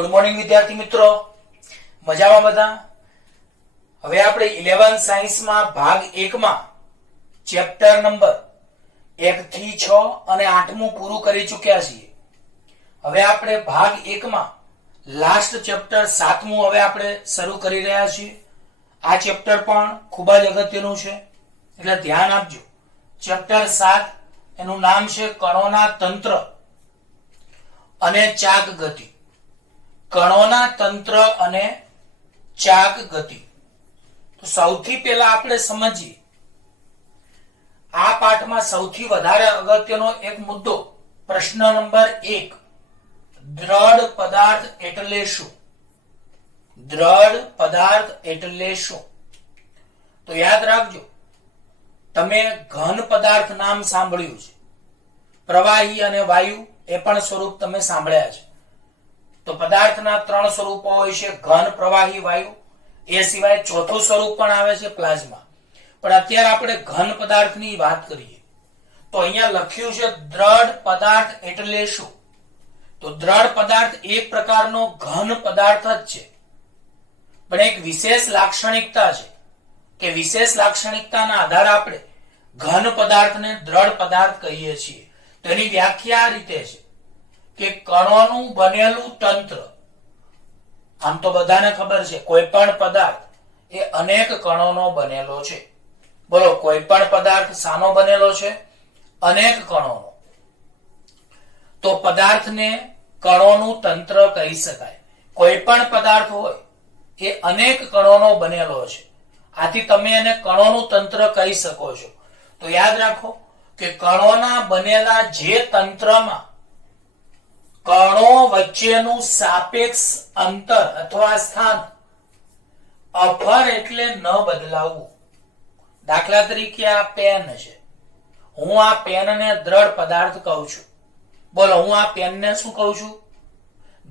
Good morning વિદ્યાર્થી મિત્રો, મજામાં બધા? હવે આપણે 11 સાયન્સમાં ભાગ 1 માં ચેપ્ટર નંબર 1 થી 6 અને 8મું પૂરું કરી ચૂક્યા છીએ. હવે આપણે ભાગ 1 માં લાસ્ટ ચેપ્ટર 7મું હવે આપણે શરૂ કરી રહ્યા છીએ. આ ચેપ્ટર પણ ખૂબ જ અગત્યનું છે, એટલે ધ્યાન આપજો. ચેપ્ટર 7 એનું નામ છે કણોના તંત્ર અને ચાક ગતિ. કણોના તંત્ર અને ચાક ગતિ. તો સૌથી પહેલા આપણે સમજીએ, આ પાઠમાં સૌથી વધારે અગત્યનો એક મુદ્દો, પ્રશ્ન નંબર 1, દ્રઢ પદાર્થ એટલે શું? દ્રઢ પદાર્થ એટલે શું? તો યાદ રાખજો, તમે ઘન પદાર્થ નામ સાંભળ્યું છે, પ્રવાહી અને વાયુ એ પણ સ્વરૂપ તમે સાંભળ્યા છે. તો પદાર્થના 3 સ્વરૂપો હોય છે, ઘન, પ્રવાહી, વાયુ. એ સિવાય ચોથું સ્વરૂપ પણ આવે છે, પ્લાઝ્મા. પણ અત્યારે આપણે ઘન પદાર્થની વાત કરીએ. તો અહીંયા લખ્યું છે દ્રઢ પદાર્થ એટલે શું? તો દ્રઢ પદાર્થ એક પ્રકારનો ઘન પદાર્થ જ છે, પણ એક વિશેષ લાક્ષણિકતા છે કે વિશેષ લાક્ષણિકતાના આધારે આપણે ઘન પદાર્થને દ્રઢ પદાર્થ કહીએ છીએ. તો એની વ્યાખ્યા આ રીતે છે કે કણોનું બનેલું તંત્ર. આમ તો બધાને ખબર છે, કોઈ પણ પદાર્થ એ અનેક કણોનો બનેલો છે. બોલો, કોઈ પણ પદાર્થ શાનો બનેલો છે? અનેક કણોનો. તો પદાર્થને કણોનું તંત્ર કહી શકાય. કોઈ પણ પદાર્થ હોય એ અનેક કણોનો બનેલો છે, આથી તમે એને કણોનું તંત્ર કહી શકો છો. તો યાદ રાખો કે કણોના બનેલા જે તંત્રમાં કણો વચ્ચેનું સાપેક્ષ અંતર અથવા સ્થાન અફર એટલે ન બદલાવવું. દાખલા તરીકે આ પેન છે, હું આ પેનને દ્રઢ પદાર્થ કહું છું. બોલો, હું આ પેનને શું કહું છું?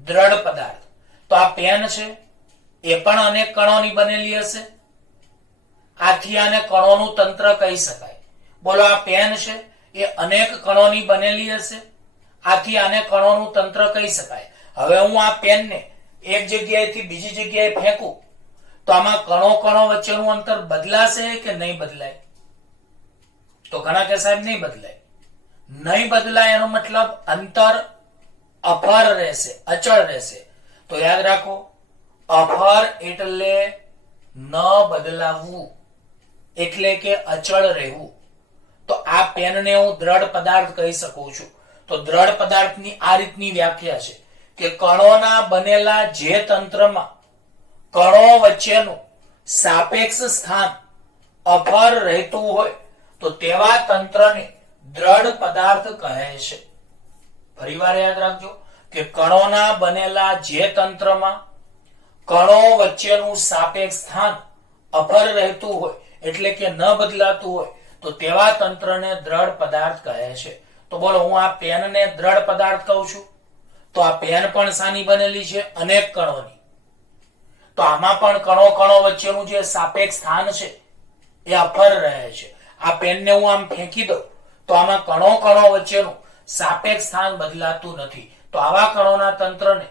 દ્રઢ પદાર્થ. તો આ પેન છે એ પણ અનેક કણોની બનેલી હશે, આથી આને કણોનું તંત્ર કહી શકાય. બોલો, આ પેન છે એ અનેક કણોની બનેલી હશે, આથી આને કણોનું તંત્ર કહી શકાય. હવે હું આ પેનને એક જગ્યાએથી બીજી જગ્યાએ ફેંકું તો આમાં કણો કણો વચ્ચેનું અંતર બદલાશે કે નહીં બદલાય? તો ઘણા કે સાહેબ નહીં બદલાય. નહીં બદલાય એનો મતલબ અંતર અફર રહેશે, અચળ રહેશે. તો યાદ રાખો, અફર એટલે ન બદલાવવું, એટલે કે અચળ રહેવું. તો આ પેનને હું દ્રઢ પદાર્થ કહી શકું છું. તો દ્રઢ પદાર્થની આ રીતની વ્યાખ્યા છે કે કણોના બનેલા જે તંત્રમાં કણો વચ્ચેનું સાપેક્ષ સ્થાન અફર રહેતું હોય તો તેવા તંત્રને દ્રઢ પદાર્થ કહે છે. ફરીવાર યાદ રાખજો કે કણોના બનેલા જે તંત્રમાં કણો વચ્ચેનું સાપેક્ષ સ્થાન અફર રહેતું હોય, એટલે કે ન બદલાતું હોય, તો તેવા તંત્રને દ્રઢ પદાર્થ કહે છે. તો બોલો, હું આ પેનને દ્રઢ પદાર્થ કહું છું. તો આ પેન પણ શાની બનેલી છે? અનેક કણોની. તો આમાં પણ કણો કણો વચ્ચેનું જે સાપેક્ષ સ્થાન છે એ અફર રહે છે. આ પેનને હું આમ ફેંકી દઉં તો આમાં કણો કણો વચ્ચેનું સાપેક્ષ સ્થાન બદલાતું નથી. તો આવા કણોના તંત્રને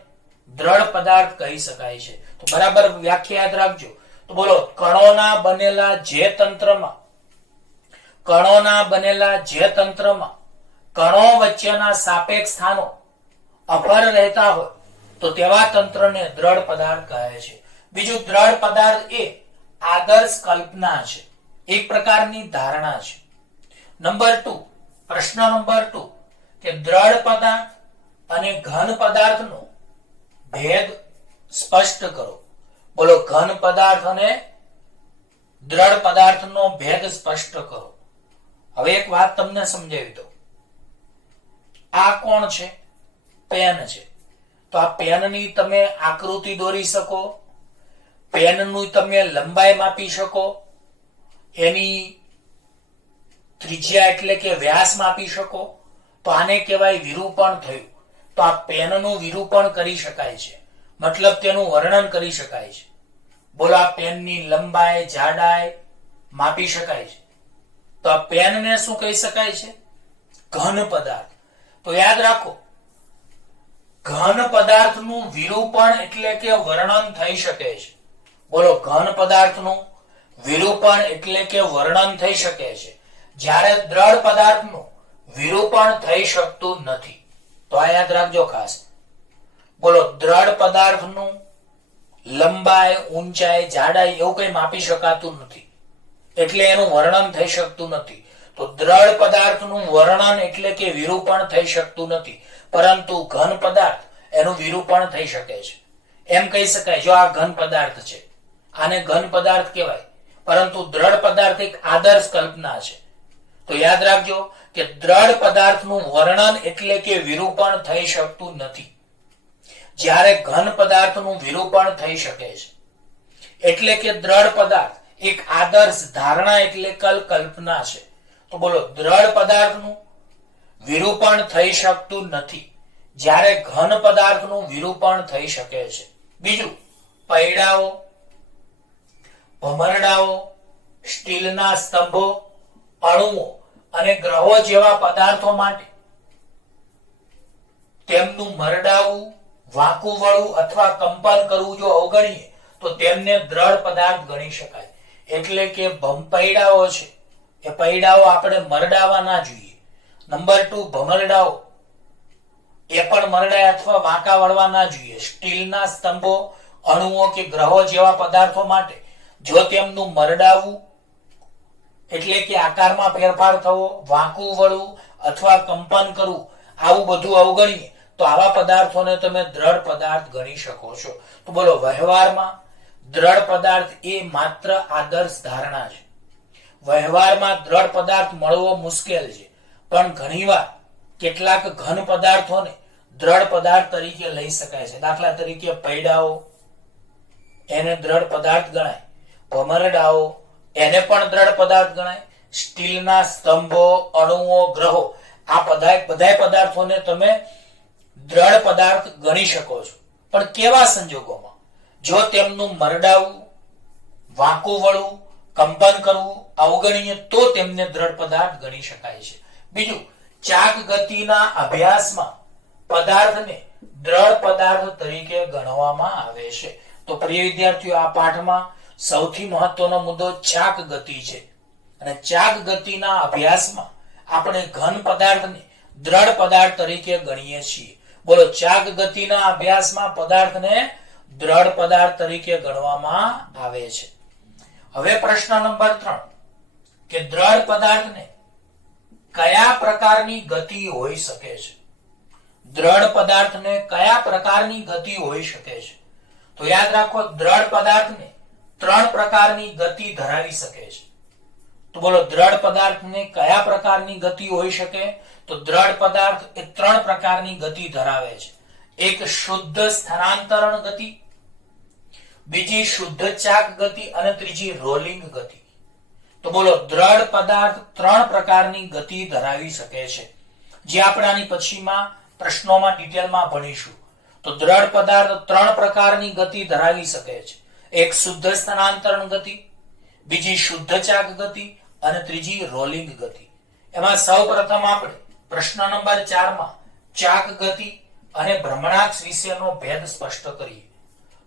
દ્રઢ પદાર્થ કહી શકાય છે. તો બરાબર વ્યાખ્યા યાદ રાખજો. તો બોલો, કણોના બનેલા જે તંત્રમાં કણો વચ્ચેના સાપેક્ષ સ્થાનો અફર રહેતા હોય તો તેવા તંત્રને દ્રઢ પદાર્થ કહે છે. બીજું, દ્રઢ પદાર્થ એ આદર્શ કલ્પના છે, એક પ્રકારની ધારણા છે. નંબર 2, પ્રશ્ન નંબર 2 કે દ્રઢ પદાર્થ અને ઘન પદાર્થનો ભેદ સ્પષ્ટ કરો. બોલો, ઘન પદાર્થ અને દ્રઢ પદાર્થનો ભેદ સ્પષ્ટ કરો. હવે એક વાત તમને સમજાવી દઉં. આ કોણ છે? પેન છે. તો આ પેનની તમે આકૃતિ દોરી શકો, પેનનું તમે લંબાઈ માપી શકો, એની ત્રિજ્યા એટલે કે વ્યાસ માપી શકો. તો આને કહેવાય વિરૂપણ થયું. તો આ પેનનું વિરૂપણ કરી શકાય છે, મતલબ તેનું વર્ણન કરી શકાય છે. બોલો, આ પેનની લંબાઈ, જાડાઈ માપી શકાય છે. તો આ પેનને શું કહી શકાય છે? ઘન પદાર્થ. તો યાદ રાખો, ઘન પદાર્થનું વિરૂપણ એટલે કે વર્ણન થઈ શકે છે. બોલો, ઘન પદાર્થનું વિરૂપણ એટલે કે વર્ણન થઈ શકે છે, જ્યારે દ્રઢ પદાર્થનું વિરૂપણ થઈ શકતું નથી. તો આ યાદ રાખજો ખાસ. બોલો, દ્રઢ પદાર્થનું લંબાઈ, ઊંચાઈ, જાડાઈ એવું કઈ માપી શકાતું નથી, એટલે એનું વર્ણન થઈ શકતું નથી. તો દ્રઢ પદાર્થનું વર્ણન એટલે કે વિરૂપણ થઈ શકતું નથી, પરંતુ ઘન પદાર્થ એનું વિરૂપણ થઈ શકે છે. એમ કહી શકાય, જો આ ઘન પદાર્થ છે, આને ઘન પદાર્થ કહેવાય, પરંતુ દ્રઢ પદાર્થ એક આદર્શ કલ્પના છે. તો યાદ રાખજો કે દ્રઢ પદાર્થનું વર્ણન એટલે કે વિરૂપણ થઈ શકતું નથી, જ્યારે ઘન પદાર્થનું વિરૂપણ થઈ શકે છે. એટલે કે દ્રઢ પદાર્થ એક આદર્શ ધારણા એટલે કલ્પના છે. તો બોલો, દ્રઢ પદાર્થનું વિરૂપણ થઈ શકતું નથી, જ્યારે ઘન પદાર્થનું વિરૂપણ થઈ શકે છે. બીજું, પૈડાઓ, ભમરડાઓ, સ્ટીલના સ્તંભો, અણુઓ અને ગ્રહો જેવા પદાર્થો માટે તેમનું મરડાવું, વાંકું વળવું અથવા કંપન કરવું જો અવગણીએ તો તેમને દ્રઢ પદાર્થ ગણી શકાય. એટલે કે પૈડાઓ છે, એ પૈડાઓ આપણે મરડાવા ના જોઈએ. નંબર 2, ભમરડાઓ એ પણ મરડાય અથવા વાંકા વળવા ના જોઈએ. સ્ટીલના સ્તંભો, અણુઓ કે ગ્રહો જેવા પદાર્થો માટે જો તેમનું મરડાવું એટલે કે આકારમાં ફેરફાર થવો, વાંકું વળવું અથવા કંપન કરવું, આવું બધું અવગણીએ તો આવા પદાર્થોને તમે દ્રઢ પદાર્થ ગણી શકો છો. તો બોલો, વ્યવહારમાં દ્રઢ પદાર્થ એ માત્ર આદર્શ ધારણા છે. વ્યવહારમાં દ્રઢ પદાર્થ મળવો મુશ્કેલ છે, પણ ઘણીવાર કેટલાક ઘન પદાર્થોને દ્રઢ પદાર્થ તરીકે લઈ શકાય છે. દાખલા તરીકે પૈડાઓ એને દ્રઢ પદાર્થ ગણાય, ભમરડાઓ એને પણ દ્રઢ પદાર્થ ગણાય, સ્ટીલના સ્તંભો, અણુઓ, ગ્રહો, આ બધા પદાર્થોને તમે દ્રઢ પદાર્થ ગણી શકો છો. પણ કેવા સંજોગોમાં? જો તેમનું મરડાવું, વાંકું વળવું, કંપન કરવું અવગણીએ તો તેમને દ્રઢ પદાર્થ ગણી શકાય છે. બીજું, ચાક ગતિના અભ્યાસમાં પદાર્થને દ્રઢ પદાર્થ તરીકે ગણવામાં આવે છે. તો પ્રિય વિદ્યાર્થીઓ, આ પાઠમાં સૌથી મહત્વનો મુદ્દો ચાક ગતિ છે, અને ચાક ગતિના અભ્યાસમાં આપણે ઘન પદાર્થને દ્રઢ પદાર્થ તરીકે ગણીએ છીએ. બોલો, ચાક ગતિના અભ્યાસમાં પદાર્થને દ્રઢ પદાર્થ તરીકે ગણવામાં આવે છે. હવે પ્રશ્ન નંબર 3 કે દ્રઢ પદાર્થને કયા પ્રકારની ગતિ હોઈ શકે છે? દ્રઢ પદાર્થને કયા પ્રકારની ગતિ હોઈ શકે છે? તો યાદ રાખો, દ્રઢ પદાર્થને 3 પ્રકારની ગતિ ધરાવી શકે છે. તો બોલો, દ્રઢ પદાર્થને કયા પ્રકારની ગતિ હોઈ શકે? તો દ્રઢ પદાર્થ એ 3 પ્રકારની ગતિ ધરાવે છે. એક શુદ્ધ સ્થાનાંતરણ ગતિ, બીજી શુદ્ધ ચાક ગતિ અને ત્રીજી રોલિંગ ગતિ. તો બોલો, દ્રઢ પદાર્થ 3 પ્રકારની ગતિ ધરાવી શકે છે, જે આપણે આની પછીમાં પ્રશ્નોમાં ડિટેલમાં ભણીશું. તો દ્રઢ પદાર્થ 3 પ્રકારની ગતિ ધરાવી શકે છે. એક શુદ્ધ સ્થાનાંતરણ ગતિ, બીજી શુદ્ધ ચાક ગતિ અને ત્રીજી રોલિંગ ગતિ. એમાં સૌપ્રથમ આપણે પ્રશ્ન નંબર 4 માં ચાક ગતિ અને ભ્રમણાક્ષ વિશેનો ભેદ સ્પષ્ટ કરીએ.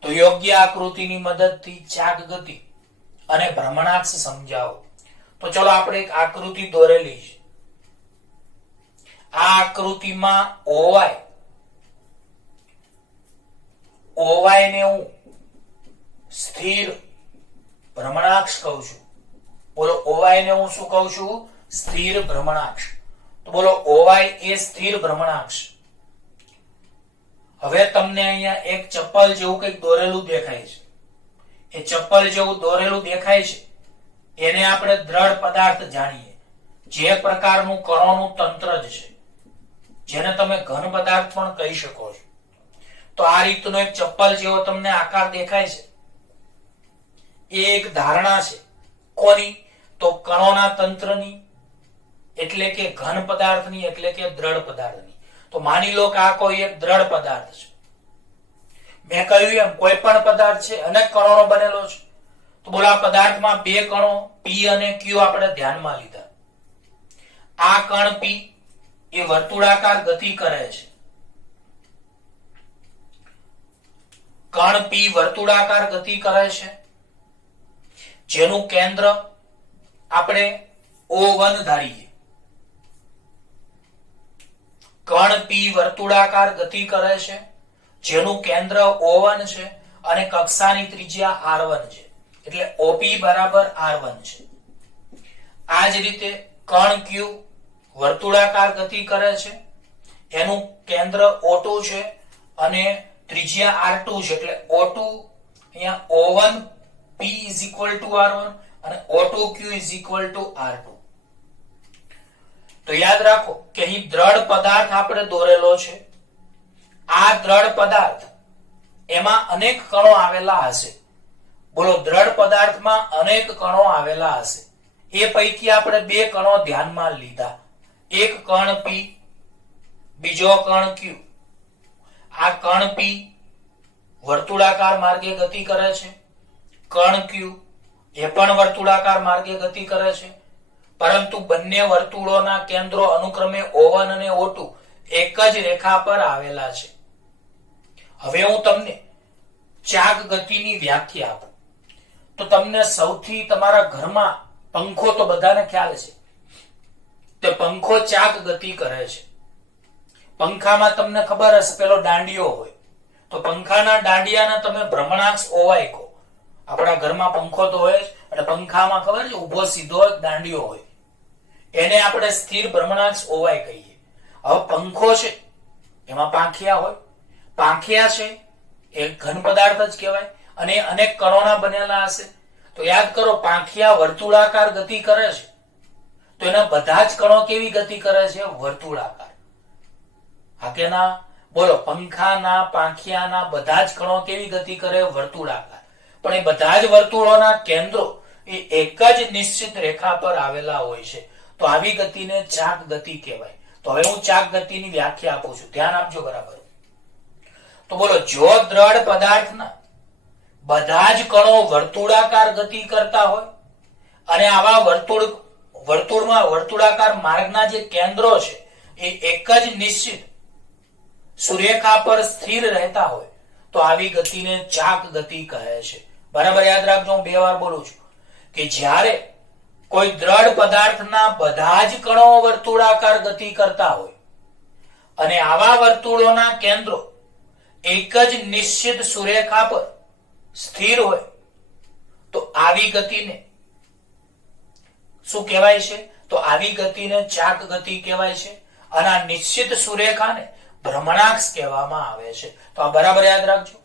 તો યોગ્ય આકૃતિની મદદથી ચાક ગતિ અને ભ્રમણાક્ષ સમજાવો. તો ચલો આપણે એક આકૃતિ દોરેલી છે. આ આકૃતિમાં OY ને હું સ્થિર ભ્રમણાક્ષ કહું છું. બોલો, OY ને હું શું કહું છું? સ્થિર ભ્રમણાક્ષ. તો બોલો, OY એ સ્થિર ભ્રમણાક્ષ. હવે તમને અહીંયા એક ચપ્પલ જેવું કંઈક દોરેલું દેખાય છે. એ ચપ્પલ જેવું દોરેલું દેખાય છે એને આપણે દ્રઢ પદાર્થ જાણીએ, જે પ્રકારનું કણોનું તંત્ર જ છે, જેને તમે ઘન પદાર્થ પણ કહી શકો છો. તો આ રીતનો એક ચપ્પલ જેવો તમને આકાર દેખાય છે, એ એક ધારણા છે. કોની? તો કણોના તંત્રની, એટલે કે ઘન પદાર્થની, એટલે કે દ્રઢ પદાર્થની. તો માની લો કે આ કોઈ એક દ્રઢ પદાર્થ છે. મેં કહ્યું એમ કોઈ પણ પદાર્થ છે અનેક કણોનો બનેલો છે. તો બોલો, આ પદાર્થમાં 2 કણો P અને Q આપણે ધ્યાનમાં લીધા. આ કણ P એ વર્તુળાકાર ગતિ કરે છે, કણ P વર્તુળાકાર ગતિ કરે છે, જેનું કેન્દ્ર આપણે O1 ધારીએ. કણ P વર્તુળાકાર ગતિ કરે છે, જેનું કેન્દ્ર O1 છે અને કક્ષાની ત્રિજ્યા R1 છે, એટલે OP બરાબર R1 છે. આ જ રીતે કણ Q વર્તુળાકાર ગતિ કરે છે, એનું કેન્દ્ર O2 છે અને ત્રિજ્યા R2 છે, એટલે O2 અહીંયા O1 P is equal to R1 અને O2 Q is equal to R2. તો યાદ રાખો કે અહીં દ્રઢ પદાર્થ આપણે દોરેલો છે. આ દ્રઢ પદાર્થ એમાં અનેક કણો આવેલા હશે. બોલો, દ્રઢ પદાર્થમાં અનેક કણો આવેલા હશે. એ પૈકી આપણે બે કણો ધ્યાનમાં લીધા. એક કણ P, બીજો કણ Q. આ કણ P વર્તુળાકાર માર્ગે ગતિ કરે છે, કણ Q એ પણ વર્તુળાકાર માર્ગે ગતિ કરે છે, પરંતુ બંને વર્તુળોના કેન્દ્રો અનુક્રમે O1 અને O2 એક જ રેખા પર આવેલા છે. હવે હું તમને ચાક ગતિની વ્યાખ્યા આપું તો તમને સૌથી તમારા ઘરમાં પંખો તો બધાને ખ્યાલ છે, તે પંખો ચાક ગતિ કરે છે. પંખામાં તમને ખબર હશે પેલો દાંડિયો હોય, તો પંખાના દાંડિયાને તમે ભ્રમણાક્ષ ઓવાય કહો. આપણા ઘરમાં પંખો તો હોય જ, અને પંખામાં ખબર છે ઉભો સીધો એક દાંડિયો હોય, એને આપણે સ્થિર ભ્રમણાક્ષ ઓવાય કહીએ. હવે પંખો છે એમાં પાંખિયા હોય, પાંખિયા છે એ ઘન પદાર્થ જ કહેવાય અને અનેક કણોના બનેલા હશે. તો યાદ કરો, પાંખિયા વર્તુળાકાર ગતિ કરે છે, તો એના બધા જ કણો કેવી ગતિ કરે છે? વર્તુળાકાર. હા કે ના? બોલો, પંખાના પાંખિયાના બધા જ કણો કેવી ગતિ કરે? વર્તુળાકાર. પણ એ બધા જ વર્તુળોના કેન્દ્રો એ એક જ નિશ્ચિત રેખા પર આવેલા હોય છે, તો આવી ગતિને ચાક ગતિ કહેવાય. તો હવે હું ચાક ગતિની વ્યાખ્યા આપું છું, ધ્યાન આપજો બરાબર. તો બોલો, જો દ્રઢ પદાર્થના બધા જ કણો વર્તુળાકાર ગતિ કરતા હોય અને આવા વર્તુળમાં વર્તુળાકાર માર્ગના જે કેન્દ્રો છે એ એક જ નિશ્ચિત સુરેખા પર સ્થિર રહેતા હોય, તો આવી ગતિને ચાક ગતિ કહે છે. બરાબર યાદ રાખજો, હું બે વાર બોલું છું કે જ્યારે કોઈ દ્રઢ પદાર્થના બધા જ કણો વર્તુળાકાર ગતિ કરતા હોય અને આવા વર્તુળોના કેન્દ્રો એક જ નિશ્ચિત સુરેખા પર સ્થિર હોય, તો આવી ગતિને શું કહેવાય છે? તો આવી ગતિને ચાક ગતિ કહેવાય છે અને આ નિશ્ચિત સુરેખાને ભ્રમણાક્ષ કહેવામાં આવે છે. તો આ બરાબર યાદ રાખજો.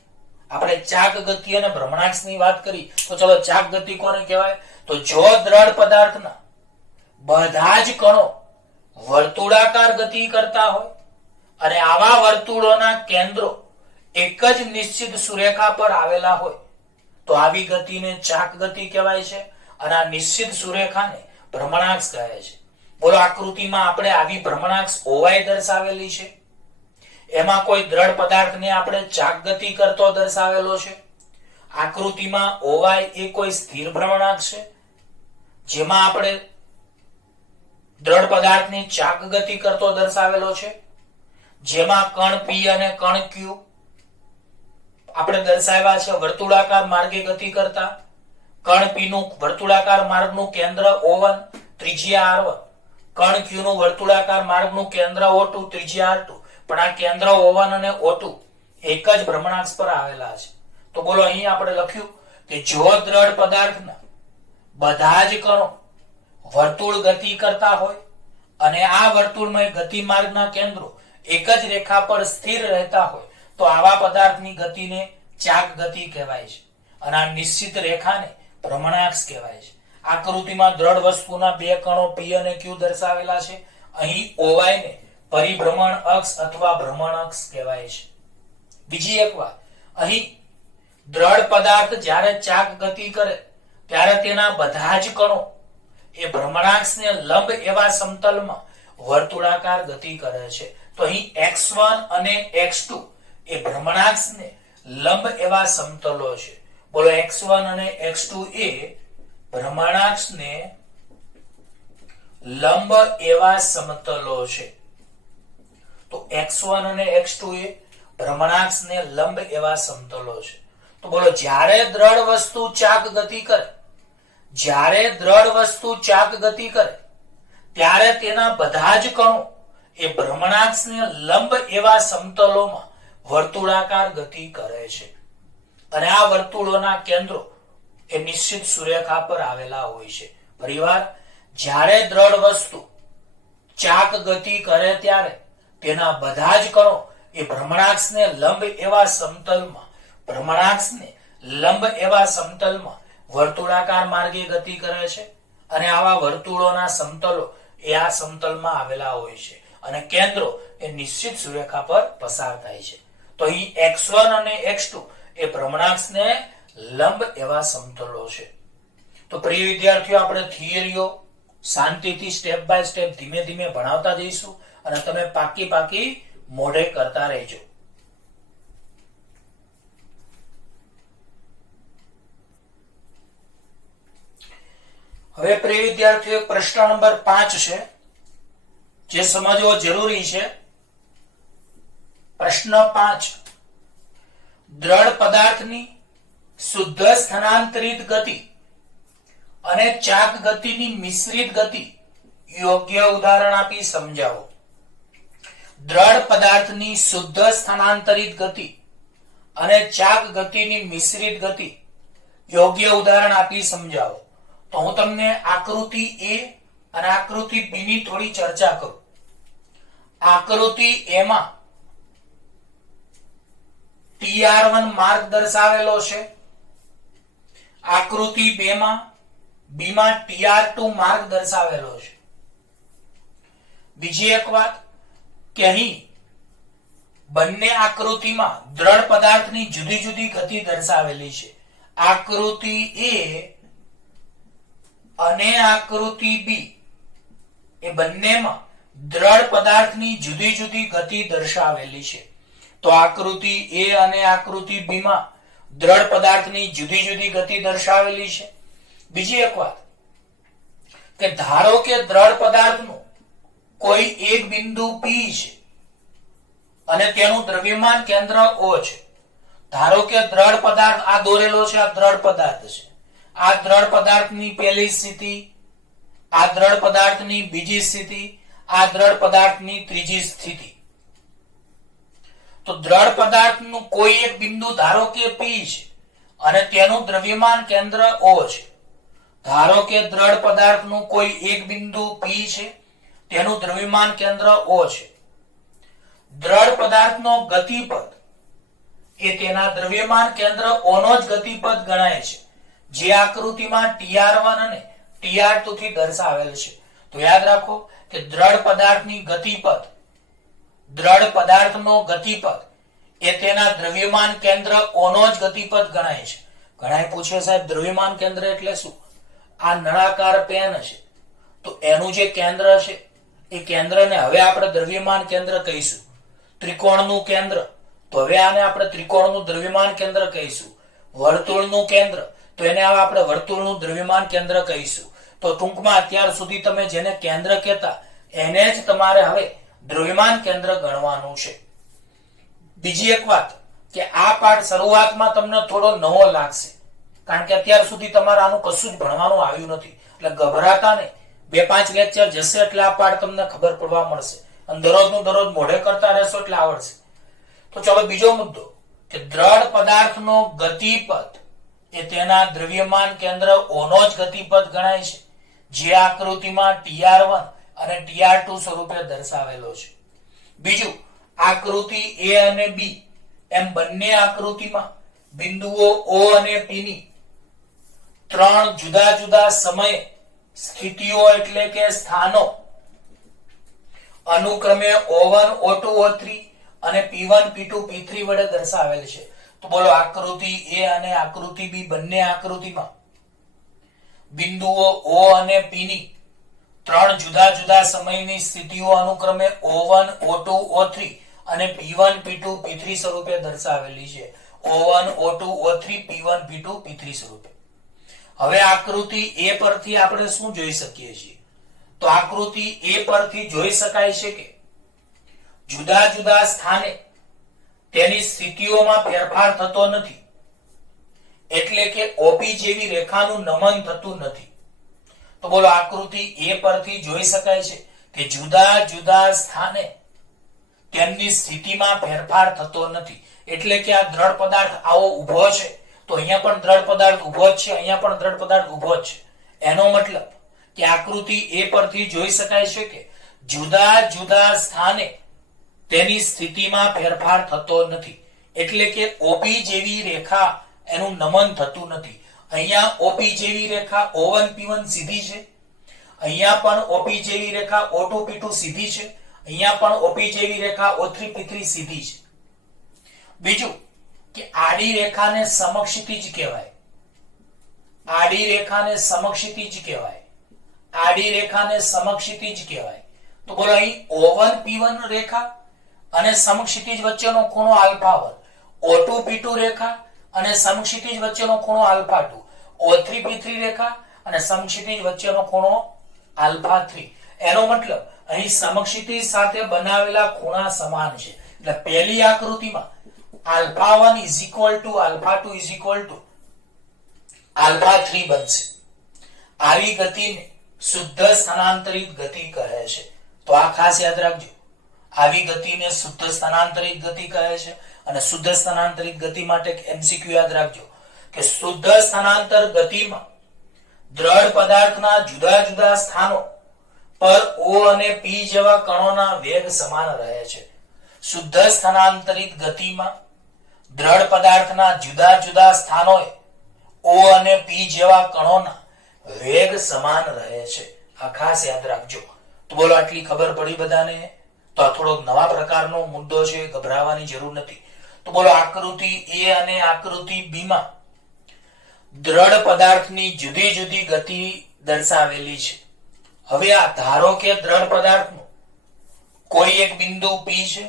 આપણે ચાક ગતિ અને ભ્રમણાક્ષની વાત કરી, તો ચલો ચાક ગતિ કોને કહેવાય? તો જો દ્રઢ પદાર્થના બધા જ કણો વર્તુળાકાર ગતિ કરતા હોય અને આવા વર્તુળોના કેન્દ્રો એક જ નિશ્ચિત સુરેખા પર આવેલા હોય, તો આવી ગતિને ચાક ગતિ કહેવાય છે અને આ નિશ્ચિત સુરેખાને ભ્રમણાક્ષ કહે છે. બોલો, આકૃતિમાં આપણે આવી ભ્રમણાક્ષ ઓવાય દર્શાવેલી છે. એમાં કોઈ દ્રઢ પદાર્થને આપણે ચાક ગતિ કરતો દર્શાવેલો છે. આકૃતિમાં ઓવાય એ કોઈ સ્થિર ભ્રમણાક્ષ છે, જેમાં આપણે દ્રઢ પદાર્થની ચાક ગતિ કરતો દર્શાવેલો છે, જેમાં કણ P અને કણ Q આપણે દર્શાવ્યા છે વર્તુળાકાર માર્ગે ગતિ કરતા. કણ P નું વર્તુળાકાર માર્ગનું કેન્દ્ર O1, ત્રિજ્યા R1. કણ Q નું વર્તુળાકાર માર્ગનું કેન્દ્ર O2, ત્રિજ્યા R2. પણ આ કેન્દ્ર O1 અને O2 એક જ ભ્રમણાક્ષ પર આવેલા છે. તો બોલો, અહીં આપણે લખ્યું કે જો દ્રઢ પદાર્થના બધા જ કણો વર્તુળ ગતિ કરતા હોય અને આ વર્તુળમય ગતિ માર્ગના કેન્દ્રો એક જ રેખા પર સ્થિર રહેતા હોય, તો આવા પદાર્થની ગતિને ચાક ગતિ કહેવાય છે અને આ નિશ્ચિત રેખાને ભ્રમણાક્ષ કહેવાય છે. આકૃતિમાં દ્રઢ વસ્તુના બે કણો P અને Q દર્શાવેલા છે. અહીં OY ને પરિભ્રમણ અક્ષ અથવા ભ્રમણ અક્ષ કહેવાય છે. બીજી એક વાત, અહીં દ્રઢ પદાર્થ જ્યારે ચાક ગતિ કરે ત્યારે તેના બધા જ કણો એ ભ્રમણાક્ષને લંબ એવા સમતલમાં વર્તુળાકાર ગતિ કરે છે. તો અહીં x1 અને x2 એ ભ્રમણાક્ષને લંબ એવા સમતલો છે. બોલો, x1 અને x2 એ ભ્રમણાક્ષને લંબ એવા સમતલો છે. તો x1 અને x2 એ ભ્રમણાક્ષને લંબ એવા સમતલો છે. તો બોલો, જ્યારે દ્રઢ વસ્તુ ચાક ગતિ કરે, જ્યારે દ્રઢ વસ્તુ ચાક ગતિ કરે ત્યારે તેના બધા જ કણો એ ભ્રમણાક્ષને લંબ એવા સમતલોમાં વર્તુળાકાર ગતિ કરે છે. અને આ વર્તુળોના કેન્દ્રો એ નિશ્ચિત સુરેખા પર આવેલા હોય છે. ફરીવાર, જ્યારે દ્રઢ વસ્તુ ચાક ગતિ કરે ત્યારે તેના બધા જ કણો એ ભ્રમણાક્ષને લંબ એવા સમતલમાં, ભ્રમણાક્ષને લંબ એવા સમતલમાં વર્તુળાકાર માર્ગે ગતિ કરે છે. અને આવા વર્તુળોના સમતલો એ આ સમતલમાં આવેલા હોય છે અને કેન્દ્રો એ નિશ્ચિત સુરેખા પર પસાર થાય છે. તો અહીં x1 અને x2 એ ભ્રમણાક્ષને લંબ એવા સમતલો છે. તો પ્રિય વિદ્યાર્થીઓ, આપણે થિયરીઓ શાંતિથી સ્ટેપ બાય સ્ટેપ ધીમે ધીમે ભણાવતા જઈશું અને તમે પાકી મોઢે કરતા રહેજો. હવે પ્રિય વિદ્યાર્થીઓ, પ્રશ્ન નંબર 5 છે જે સમજવો જરૂરી છે. પ્રશ્ન 5, દ્રઢ પદાર્થની શુદ્ધ સ્થાનાંતરિત ગતિ અને ચાક ગતિની મિશ્રિત ગતિ યોગ્ય ઉદાહરણ આપી સમજાવો. દ્રઢ પદાર્થની શુદ્ધ સ્થાનાંતરિત ગતિ અને ચાક ગતિની મિશ્રિત ગતિ યોગ્ય ઉદાહરણ આપી સમજાવો. તો હું તમને આકૃતિ A અને આકૃતિ B ની થોડી ચર્ચા કરું. આકૃતિ A માં TR1 માર્ગ દર્શાવેલો છે. આકૃતિ B માં TR2 માર્ગ દર્શાવેલો છે. બીજી એક વાત કે અહીં બંને આકૃતિમાં દ્રઢ પદાર્થની જુદી જુદી ગતિ દર્શાવેલી છે. આકૃતિ A અને આકૃતિ B એ બંનેમાં દ્રઢ પદાર્થની જુદી જુદી ગતિ દર્શાવેલી છે. તો આકૃતિ A અને આકૃતિ B માં દ્રઢ પદાર્થની જુદી જુદી ગતિ દર્શાવેલી છે. બીજી એક વાત કે ધારો કે દ્રઢ પદાર્થનું કોઈ એક બિંદુ P છે અને તેનું દ્રવ્યમાન કેન્દ્ર O છે. ધારો કે દ્રઢ પદાર્થ આ દોરેલો છે, આ દ્રઢ પદાર્થ છે. આ દ્રઢ પદાર્થની પહેલી સ્થિતિ, આ દ્રઢ પદાર્થની બીજી સ્થિતિ, આ દ્રઢ પદાર્થની ત્રીજી સ્થિતિ. તો દ્રઢ પદાર્થનું કોઈ એક બિંદુ ધારો કે P છે અને તેનું દ્રવ્યમાન કેન્દ્ર O છે. ધારો કે દ્રઢ પદાર્થનું કોઈ એક બિંદુ P છે, તેનું દ્રવ્યમાન કેન્દ્ર O છે. દ્રઢ પદાર્થનો ગતિપથ એ તેના દ્રવ્યમાન કેન્દ્ર O નો જ ગતિપથ ગણાય છે, જે આકૃતિમાં TR1 અને TR2 થી દર્શાવેલ છે. તો યાદ રાખો કે દ્રઢ પદાર્થની ગતિપથ, દ્રઢ પદાર્થનો ગતિપથ એ તેના દ્રવ્યમાન કેન્દ્ર O નો જ ગતિપથ ગણાય છે. ઘણાય પૂછે, સાહેબ દ્રવ્યમાન કેન્દ્ર એટલે શું? આ નળાકાર પેન છે તો એનું જે કેન્દ્ર છે એ કેન્દ્રને હવે આપણે દ્રવ્યમાન કેન્દ્ર કહીશું. ત્રિકોણનું કેન્દ્ર તો હવે આને આપણે ત્રિકોણનું દ્રવ્યમાન કેન્દ્ર કહીશું. વર્તુળનું કેન્દ્ર તો એને હવે આપણે વર્તુળનું દ્રવ્યમાન કેન્દ્ર કહીશું. તો ટૂંકમાં અત્યાર સુધી તમે જેને કેન્દ્ર કહેતા એને જ તમારે હવે દ્રવ્યમાન કેન્દ્ર ગણવાનું છે. બીજી એક વાત કે આ પાઠ શરૂઆતમાં તમને થોડો નવો લાગશે, કારણ કે અત્યાર સુધી તમારે આનું કશું જ ભણવાનું આવ્યું નથી. એટલે ગભરાતા નહીં, 2-5 લેક્ચર જશે એટલે આ પાઠ તમને ખબર પડવા મળશે અને દરરોજનું દરરોજ મોઢે કરતા રહેશો એટલે આવડશે. તો ચલો બીજો મુદ્દો કે દ્રઢ પદાર્થનો ગતિપથ એ તેના દ્રવ્યમાન કેન્દ્ર O નો જ ગતિપથ ગણાય છે, જે આકૃતિમાં TR1 અને TR2 સ્વરૂપે દર્શાવેલો છે. બીજું, આકૃતિ A અને B એમ બંને આકૃતિમાં બિંદુઓ O અને P ની 3 જુદા જુદા સમયે સ્થિતિઓ એટલે કે સ્થાનો અનુક્રમે O1, O2, O3 અને P1, P2, P3 વડે દર્શાવેલ છે. તો બોલો, આકૃતિ A અને આકૃતિ B બંને આકૃતિમાં બિંદુઓ O અને P ની 3 જુદા જુદા સમયની સ્થિતિઓ અનુક્રમે O1, O2, O3 અને P1, P2, P3 સ્વરૂપે દર્શાવેલી છે. O1, O2, O3, P1, P2, P3 સ્વરૂપે. હવે આકૃતિ A પરથી આપણે શું જોઈ શકીએ છીએ? તો આકૃતિ A પરથી જોઈ શકાય છે કે જુદા જુદા સ્થાને તેની સ્થિતિઓમાં ફેરફાર થતો નથી, એટલે કે ઓપી જેવી રેખાનું નમન થતું નથી. તો બોલો આકૃતિ એ પરથી જોઈ શકાય છે કે જુદા જુદા સ્થાને તેમની સ્થિતિમાં ફેરફાર થતો નથી. એટલે કે આ દ્રઢ પદાર્થ આવો ઊભો છે તો અહીંયા પણ દ્રઢ પદાર્થ ઊભો જ છે, અહીંયા પણ દ્રઢ પદાર્થ ઊભો જ છે. એનો મતલબ કે આકૃતિ એ પરથી જોઈ શકાય છે કે જુદા જુદા સ્થાને તેની સ્થિતિમાં ફેરફાર થતો નથી, એટલે કે ઓપી જેવી રેખા એનું નમન થતું નથી. અહીંયા ઓપી જેવી રેખા O1 P1 સીધી છે, અહીંયા પણ ઓપી જેવી રેખા O2 P2 સીધી છે, અહીંયા પણ ઓપી જેવી રેખા O3 P3 સીધી છે. બીજું કે આડી રેખાને સમક્ષિતિજ કહેવાય, આડી રેખાને સમક્ષિતિજ કહેવાય, આડી રેખાને સમક્ષિતિજ કહેવાય. તો બોલો અહીં O1 P1 રેખા અને સમક્ષિતિજ વચ્ચેનો ખૂણો આલ્ફા 1, O2 P2 રેખા અને સમક્ષિતિજ વચ્ચેનો ખૂણો આલ્ફા 2, O3 P3 રેખા અને સમક્ષિતિજ વચ્ચેનો ખૂણો આલ્ફા 3. એનો મતલબ અહીં સમક્ષિતિજ સાથે બનાવેલા ખૂણા સમાન છે. એટલે પહેલી આકૃતિમાં alpha 1 is equal to alpha 2 is equal to alpha 3 બનશે. આવી ગતિને શુદ્ધ સ્થાનાંતરિત ગતિ કહે છે. તો આ ખાસ યાદ રાખજો, આવી ગતિને શુદ્ધ સ્થાનાંતરિત ગતિ કહે છે. અને શુદ્ધ સ્થાનાંતરિત ગતિ માટે એમસીક્યુ યાદ રાખજો કે શુદ્ધ સ્થાનાંતર ગતિમાં દ્રઢ પદાર્થના જુદા જુદા સ્થાનો પર O અને P જેવા કણોના વેગ સમાન રહે છે. શુદ્ધ સ્થાનાંતરિત ગતિમાં દ્રઢ પદાર્થના જુદા જુદા સ્થાનોએ O અને P જેવા કણોના વેગ સમાન રહે છે. આ ખાસ યાદ રાખજો. તો બોલો આટલી ખબર પડી બધાને? તો આ થોડો નવા પ્રકારનો મુદ્દો છે, ગભરાવાની જરૂર નથી. તો બોલો આકૃતિ A અને આકૃતિ B માં દ્રઢ પદાર્થની જુદી જુદી ગતિ દર્શાવેલી છે. હવે આ ધારો કે દ્રઢ પદાર્થનું કોઈ એક બિંદુ P છે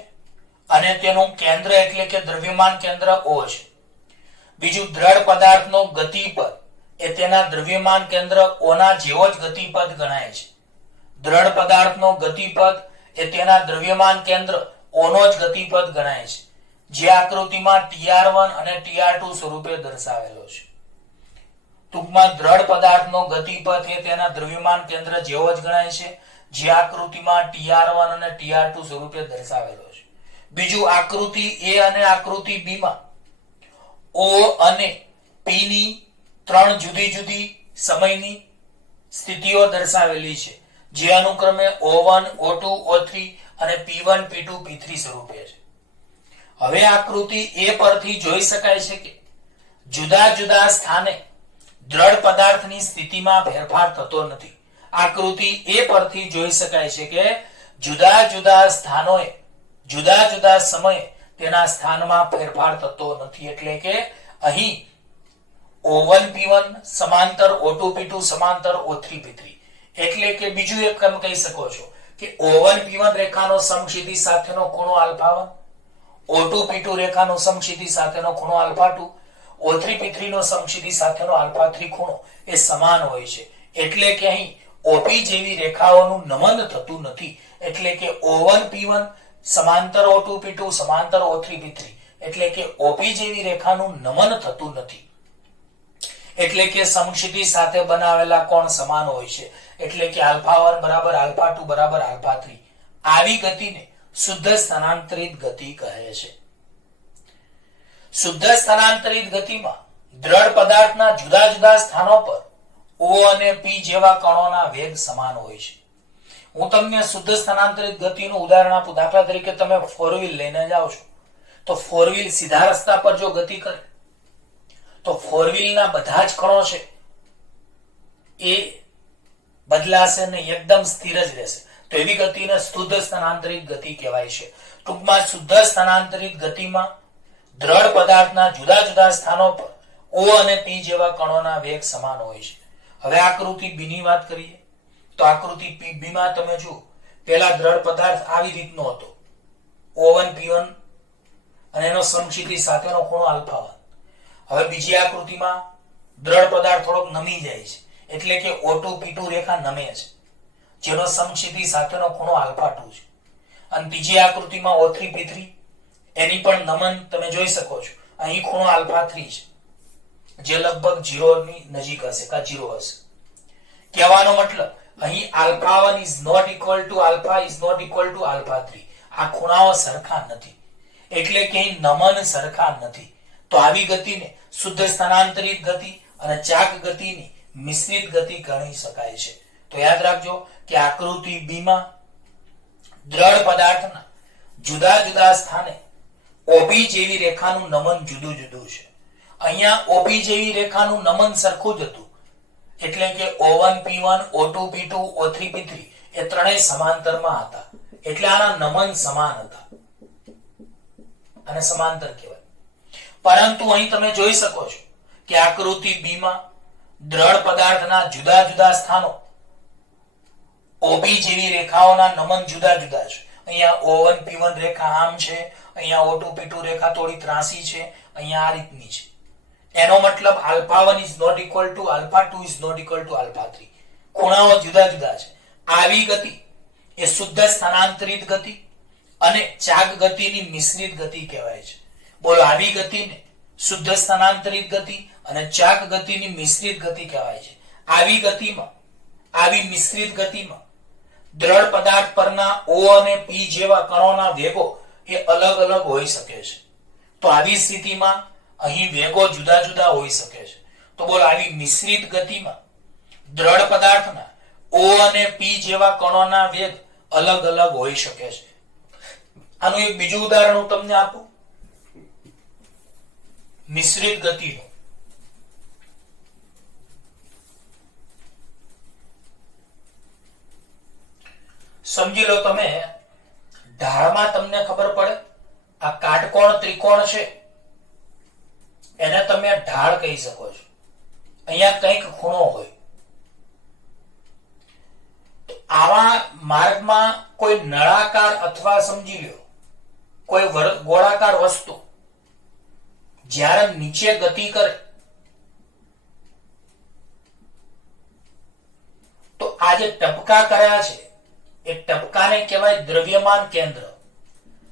અને તેનું કેન્દ્ર એટલે કે દ્રવ્યમાન કેન્દ્ર O છે. બીજું દ્રઢ પદાર્થનો ગતિપદ એ તેના દ્રવ્યમાન કેન્દ્ર O ના જેવો જ ગતિપદ ગણાય છે. દ્રઢ પદાર્થનો ગતિપદ એ તેના દ્રવ્યમાન કેન્દ્ર O નો જ ગતિપદ ગણાય છે, જે આકૃતિમાં TR1 અને TR2 સ્વરૂપે દર્શાવેલો છે. ટૂંકમાં દ્રઢ પદાર્થનો ગતિપથ એ તેના દ્રવ્યમાન કેન્દ્ર જેવો જ ગણાય છે, જે આકૃતિમાં TR1 અને TR2 સ્વરૂપે દર્શાવેલો છે. બીજું આકૃતિ A અને આકૃતિ B માં O અને P ની ત્રણ જુદી જુદી સમયની સ્થિતિઓ દર્શાવેલી છે, જે અનુક્રમે O1 O2 O3 અને P1 P2 P3 સ્વરૂપે છે. હવે આકૃતિ A પરથી જોઈ શકાય છે કે જુદા જુદા સ્થાને દ્રઢ પદાર્થની સ્થિતિમાં ફેરફાર થતો નથી. આકૃતિ A પરથી જોઈ શકાય છે કે જુદા જુદા સ્થાનોએ જુદા જુદા સમયે તેના સ્થાનમાં ફેરફાર થતો નથી. એટલે કે અહીં O1 P1 સમાંતર O2 P2 સમાંતર O3 P3. એટલે કે બીજું એક તમે કહી શકો છો કે O1 P1 રેખાનો સમક્ષિતિજ સાથેનો ખૂણો આલ્ફા 1, O2 P2 રેખાનો સમક્ષિતિજ સાથેનો ખૂણો આલ્ફા 2, O3 P3 નો સમક્ષિતિજ સાથેનો આલ્ફા 3 ખૂણો એ સમાન હોય છે. એટલે કે અહીં OP જેવી રેખાઓનું નમન થતું નથી. એટલે કે O1 P1 સમાંતર O2 P2 સમાંતર O3 P3. એટલે કે OP જેવી રેખાનું નમન થતું નથી. એટલે કે સમક્ષિતિજ સાથે બનાવેલા કોણ સમાન હોય છે. એટલે કે આલ્ફા 1 બરાબર આલ્ફા 2 બરાબર આલ્ફા 3. આવી ગતિને શુદ્ધ સ્થાનાંતરિત ગતિ કહે છે. શુદ્ધ સ્થાનાંતરિત ગતિમાં દ્રઢ પદાર્થના જુદા જુદા સ્થાનો પર O અને P જેવા કણોના વેગ સમાન હોય છે. હું તમને શુદ્ધ સ્થાનાંતરિત ગતિનું ઉદાહરણ આપું. દાખલા તરીકે તમે ફોર વ્હીલ લઈને જાઓ છો, તો ફોર વ્હીલ સીધા રસ્તા પર જો ગતિ કરે તો ફોર વ્હીલના બધા જ કણો છે એ બદલાશે નહીં, એકદમ સ્થિર જ રહેશે. તો એવી ગતિને શુદ્ધ સ્થાનાંતરિત ગતિ કહેવાય છે. ટૂંકમાં શુદ્ધ સ્થાનાંતરિત ગતિમાં દ્રઢ પદાર્થના જુદા જુદા સ્થાનો પર O અને P જેવા કણોના વેગ સમાન હોય છે. હવે આકૃતિ B ની વાત કરીએ તો આકૃતિ B માં તમે જુઓ, પહેલા દ્રઢ પદાર્થ આવી રીતનો હતો, O1 P1 અને એનો સમક્ષિતિજ સાથેનો ખૂણો આલ્ફા 1. હવે બીજી આકૃતિમાં દ્રઢ પદાર્થ થોડોક નમી જાય છે, એટલે કે O2 P2 રેખા નમે છે, જેનો સમક્ષિતિજ સાથેનો ખૂણો આલ્ફા 2 છે. અને ત્રીજી આકૃતિમાં O3 P3 એની પણ નમન તમે જોઈ શકો છો. અહીં ખૂણો આલ્ફા 3 છે, જે લગભગ 0 ની નજીક હશે કા 0 હશે. કહેવાનો મતલબ અહીં alpha 1 is not equal to alpha is not equal to alpha 3. આ ખૂણાઓ સરખા નથી, એટલે કે નમન સરખા નથી. તો આવી ગતિને શુદ્ધ સ્થાનાંતરિત ગતિ અને ચાક ગતિની મિશ્રિત ગતિ ગણી શકાય છે. તો યાદ રાખજો કે આકૃતિ બી માં દ્રઢ પદાર્થના જુદા જુદા સ્થાને ઓબી જેવી રેખાનું નમન જુદું જુદું છે. અહીંયા ઓબી જેવી રેખાનું નમન સરખું જ હતું, એટલે કે O1 P1 O2 P2 O3 P3 એ ત્રણેય સમાંતરમાં હતા, એટલે આના નમન સમાન હતા અને સમાંતર કહેવાય. પરંતુ અહીં તમે જોઈ શકો છો કે આકૃતિ બી માં દ્રઢ પદાર્થના જુદા જુદા સ્થાનો ઓબી જેવી રેખાઓના નમન જુદા જુદા છે. અહીંયા O1 P1 રેખા આમ છે, અહીંયા O2 P2 રેખા થોડી ત્રાંસી છે, અહીંયા આ રીતની છે. એનો મતલબ alpha 1 is not equal to alpha 2 is not equal to alpha 3. ખૂણાઓ જુદા જુદા છે. આવી ગતિ એ શુદ્ધ સ્થાનાંતરિત ગતિ અને ચાક ગતિની મિશ્રિત ગતિ કહેવાય છે. બોલો, આવી ગતિને શુદ્ધ સ્થાનાંતરિત ગતિ અને ચાક ગતિની મિશ્રિત ગતિ કહેવાય છે. આવી ગતિમાં, આવી મિશ્રિત ગતિમાં દ્રઢ પદાર્થ પરના O અને P જેવા કણોના વેગો એ અલગ અલગ હોઈ શકે છે. તો આવી સ્થિતિમાં અહીં વેગો જુદા જુદા હોઈ શકે છે. તો બોલો, આવી મિશ્રિત ગતિમાં દ્રઢ પદાર્થના O અને P જેવા કણોના વેગ અલગ અલગ હોઈ શકે છે. આનું એક બીજું ઉદાહરણ હું તમને આપું મિશ્રિત ગતિનું. સમજી લો, તમે ઢાળમાં તમને ખબર પડે આ કાટકોણ ત્રિકોણ છે, એને તમે ઢાળ કહી શકો છો. અહીંયા કંઈક ખૂણો હોય. આવા માર્ગમાં કોઈ નળાકાર અથવા સમજી લો કોઈ ગોળાકાર વસ્તુ જ્યારે નીચે ગતિ કરે તો આ જે ટપકા કર્યા છે એ ટપકાને કહેવાય દ્રવ્યમાન કેન્દ્ર.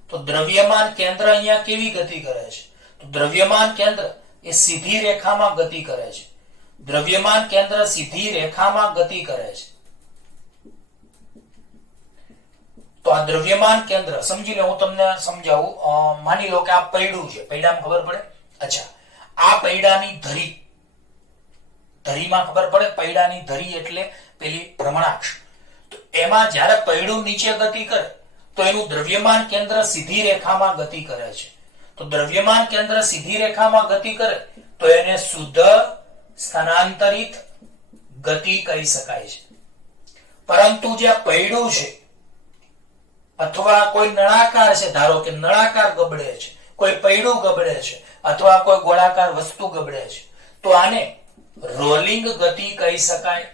તો દ્રવ્યમાન કેન્દ્ર અહીંયા કેવી ગતિ કરે છે? તો દ્રવ્યમાન કેન્દ્ર એ સીધી રેખામાં ગતિ કરે છે. દ્રવ્યમાન કેન્દ્ર સીધી રેખામાં ગતિ કરે છે. તો આ દ્રવ્યમાન કેન્દ્ર સમજી લો, હું તમને સમજાવું. માની લો કે આ પૈડું છે, પૈડામાં ખબર પડે. અચ્છા, આ પૈડાની ધરી, ધરીમાં ખબર પડે, પૈડાની ધરી એટલે પેલી ભ્રમણાક્ષ. તો એમાં જ્યારે પૈડું નીચે ગતિ કરે તો એનું દ્રવ્યમાન કેન્દ્ર સીધી રેખામાં ગતિ કરે છે. તો દ્રવ્યમાન કેન્દ્ર સીધી રેખામાં ગતિ કરે તો એને શુદ્ધ સ્થાનાંતરિત ગતિ કહી શકાય છે. પરંતુ જે પૈડું છે અથવા કોઈ નળાકાર છે, ધારો કે નળાકાર ગબડે છે, કોઈ પૈડું ગબડે છે અથવા કોઈ ગોળાકાર વસ્તુ ગબડે છે, તો આને રોલિંગ ગતિ કહી શકાય.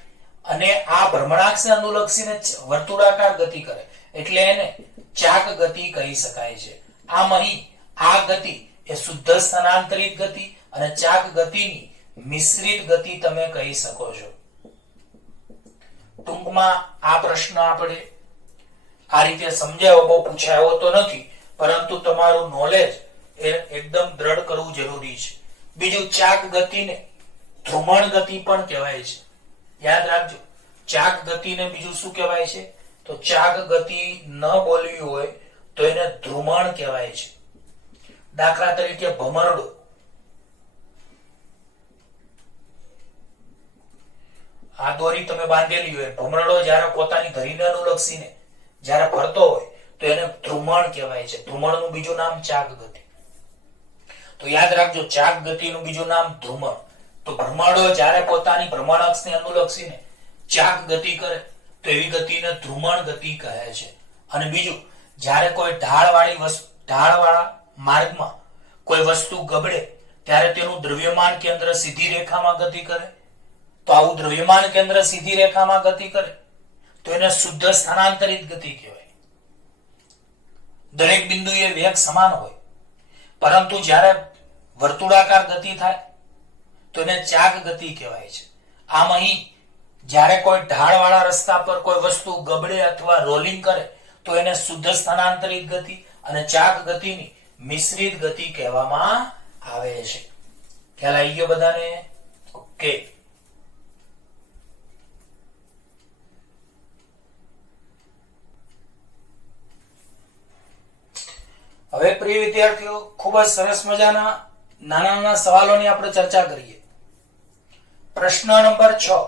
અને આ ભ્રમણાક્ષને અનુલક્ષીને વર્તુળાકાર ગતિ કરે એટલે એને ચાક ગતિ કહી શકાય છે. આમ અહીં આ ગતિ એ શુદ્ધ સ્થાનાંતરિત ગતિ અને ચાક ગતિની મિશ્રિત ગતિ તમે કહી શકો છો. ટૂંકમાં આ પ્રશ્ન આપણે આ રીતે સમજાવ્યો, બહુ પૂછાયો તો નથી, પરંતુ તમારું નોલેજ એ એકદમ દ્રઢ કરવું જરૂરી છે. બીજું, ચાક ગતિને ધ્રુમણ ગતિ પણ કહેવાય છે. યાદ રાખજો, ચાક ગતિને બીજું શું કહેવાય છે? તો ચાક ગતિ ન બોલવી હોય તો એને ધ્રુમણ કહેવાય છે. દાખલા તરીકે ભમરડો, આ દોરી તમે બાંધેલી હોય, ભમરડો જ્યારે પોતાની ધરીને અનુલક્ષીને જ્યારે ફરતો હોય તો એને ધ્રુમણ કહેવાય છે. ધ્રુમણનું બીજું નામ ચાક ગતિ. તો યાદ રાખજો, ચાક ગતિનું બીજું નામ ધ્રુમણ. તો ભ્રમરડો જ્યારે પોતાની ભ્રમણાક્ષને અનુલક્ષીને ચાક ગતિ કરે તો એવી ગતિને ધ્રુમણ ગતિ કહે છે. અને બીજું, જ્યારે કોઈ ઢાળવાળા માર્ગમાં કોઈ વસ્તુ ગબડે ત્યારે તેનું દ્રવ્યમાન કેન્દ્ર સીધી રેખામાં ગતિ કરે. તો આવું દ્રવ્યમાન કેન્દ્ર સીધી રેખામાં ગતિ કરે તો એને શુદ્ધ સ્થાનાંતરિત ગતિ કહેવાય. દરેક બિંદુએ વેગ સમાન હોય, પરંતુ જ્યારે વર્તુળાકાર ગતિ થાય તો એને ચાક ગતિ કહેવાય છે. આમ અહીં જ્યારે કોઈ ઢાળવાળા રસ્તા પર કોઈ વસ્તુ ગબડે અથવા રોલિંગ કરે તો એને શુદ્ધ સ્થાનાંતરિત ગતિ અને ચાક ગતિની મિશ્રિત ગતિ કહેવામાં આવે છે. ખ્યાલ આવી ગયો બધાને? ઓકે. હવે પ્રિય વિદ્યાર્થીઓ, ખૂબ જ સરસ મજાના નાના નાના સવાલોની આપણે ચર્ચા કરીએ. પ્રશ્ન નંબર 6,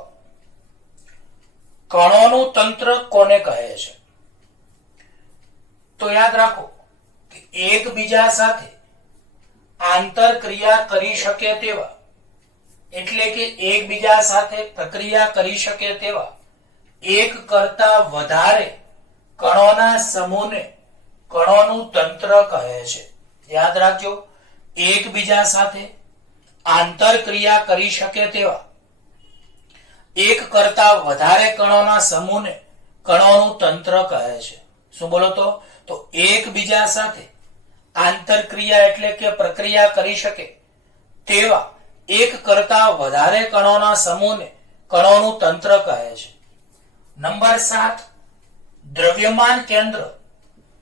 કણોનું તંત્ર કોને કહે છે? તો યાદ રાખો કે એકબીજા સાથે આંતરક્રિયા કરી શકે તેવા, એટલે કે એકબીજા સાથે પ્રક્રિયા કરી શકે તેવા એક કરતા વધારે કણોના સમૂહને કણોનું તંત્ર કહે છે. યાદ રાખજો, એકબીજા સાથે આંતરક્રિયા કરી શકે તેવા એક કરતા વધારે કણોના સમૂહને કણોનું તંત્ર કહે છે. શું બોલો તો એકબીજા સાથે આંતરક્રિયા એટલે કે પ્રક્રિયા કરી શકે તેવા એક કરતા વધારે કણોના સમૂહને કણોનું તંત્ર કહે છે. નંબર 7, દ્રવ્યમાન કેન્દ્ર,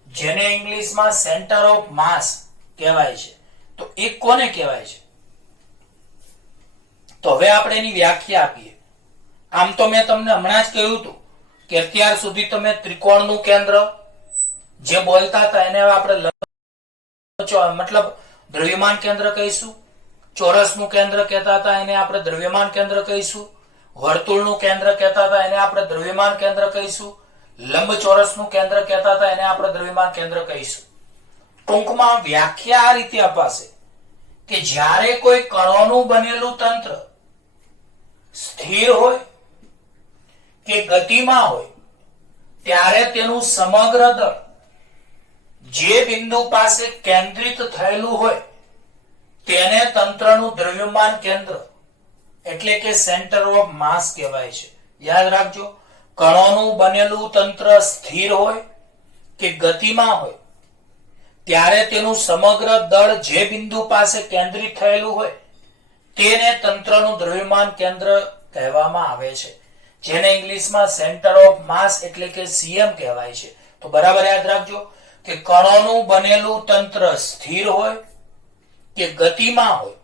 જેને ઇંગ્લિશમાં સેન્ટર ઓફ માસ કહેવાય છે, તો એ કોને કહેવાય છે? તો હવે આપણે એની વ્યાખ્યા આપીએ. આમ તો મેં તમને હમણાં જ કહ્યું હતું કે અત્યાર સુધી તમે ત્રિકોણનું કેન્દ્ર જે બોલતા હતા એને આપણે મતલબ દ્રવ્યમાન કેન્દ્ર કહીશું. ચોરસનું કેન્દ્ર કહેતા હતા એને આપણે દ્રવ્યમાન કેન્દ્ર કહીશું. વર્તુળનું કેન્દ્ર કહેતા હતા એને આપણે દ્રવ્યમાન કેન્દ્ર કહીશું. લંબચોરસનું કેન્દ્ર કહેતા હતા એને આપણે દ્રવ્યમાન કેન્દ્ર કહીશું. ટૂંકમાં વ્યાખ્યા આ રીતે અપાશે કે જ્યારે કોઈ કણોનું બનેલું તંત્ર સ્થિર હોય કે ગતિમાં હોય ત્યારે તેનું સમગ્ર દળ જે બિંદુ પાસે કેન્દ્રિત થયેલું હોય તેને તંત્રનું દ્રવ્યમાન કેન્દ્ર એટલે કે સેન્ટર ઓફ માસ કહેવાય છે. યાદ રાખજો, કણોનું બનેલું તંત્ર સ્થિર હોય કે ગતિમાં હોય ત્યારે તેનું સમગ્ર દળ જે બિંદુ પાસે કેન્દ્રિત થયેલું હોય તેને તંત્રનું દ્રવ્યમાન કેન્દ્ર કહેવામાં આવે છે, જેને ઇંગ્લિશમાં સેન્ટર ઓફ માસ એટલે કે સીએમ કહેવાય છે. તો બરાબર યાદ રાખજો કે કણોનું બનેલું તંત્ર સ્થિર હોય કે ગતિમાં હોય,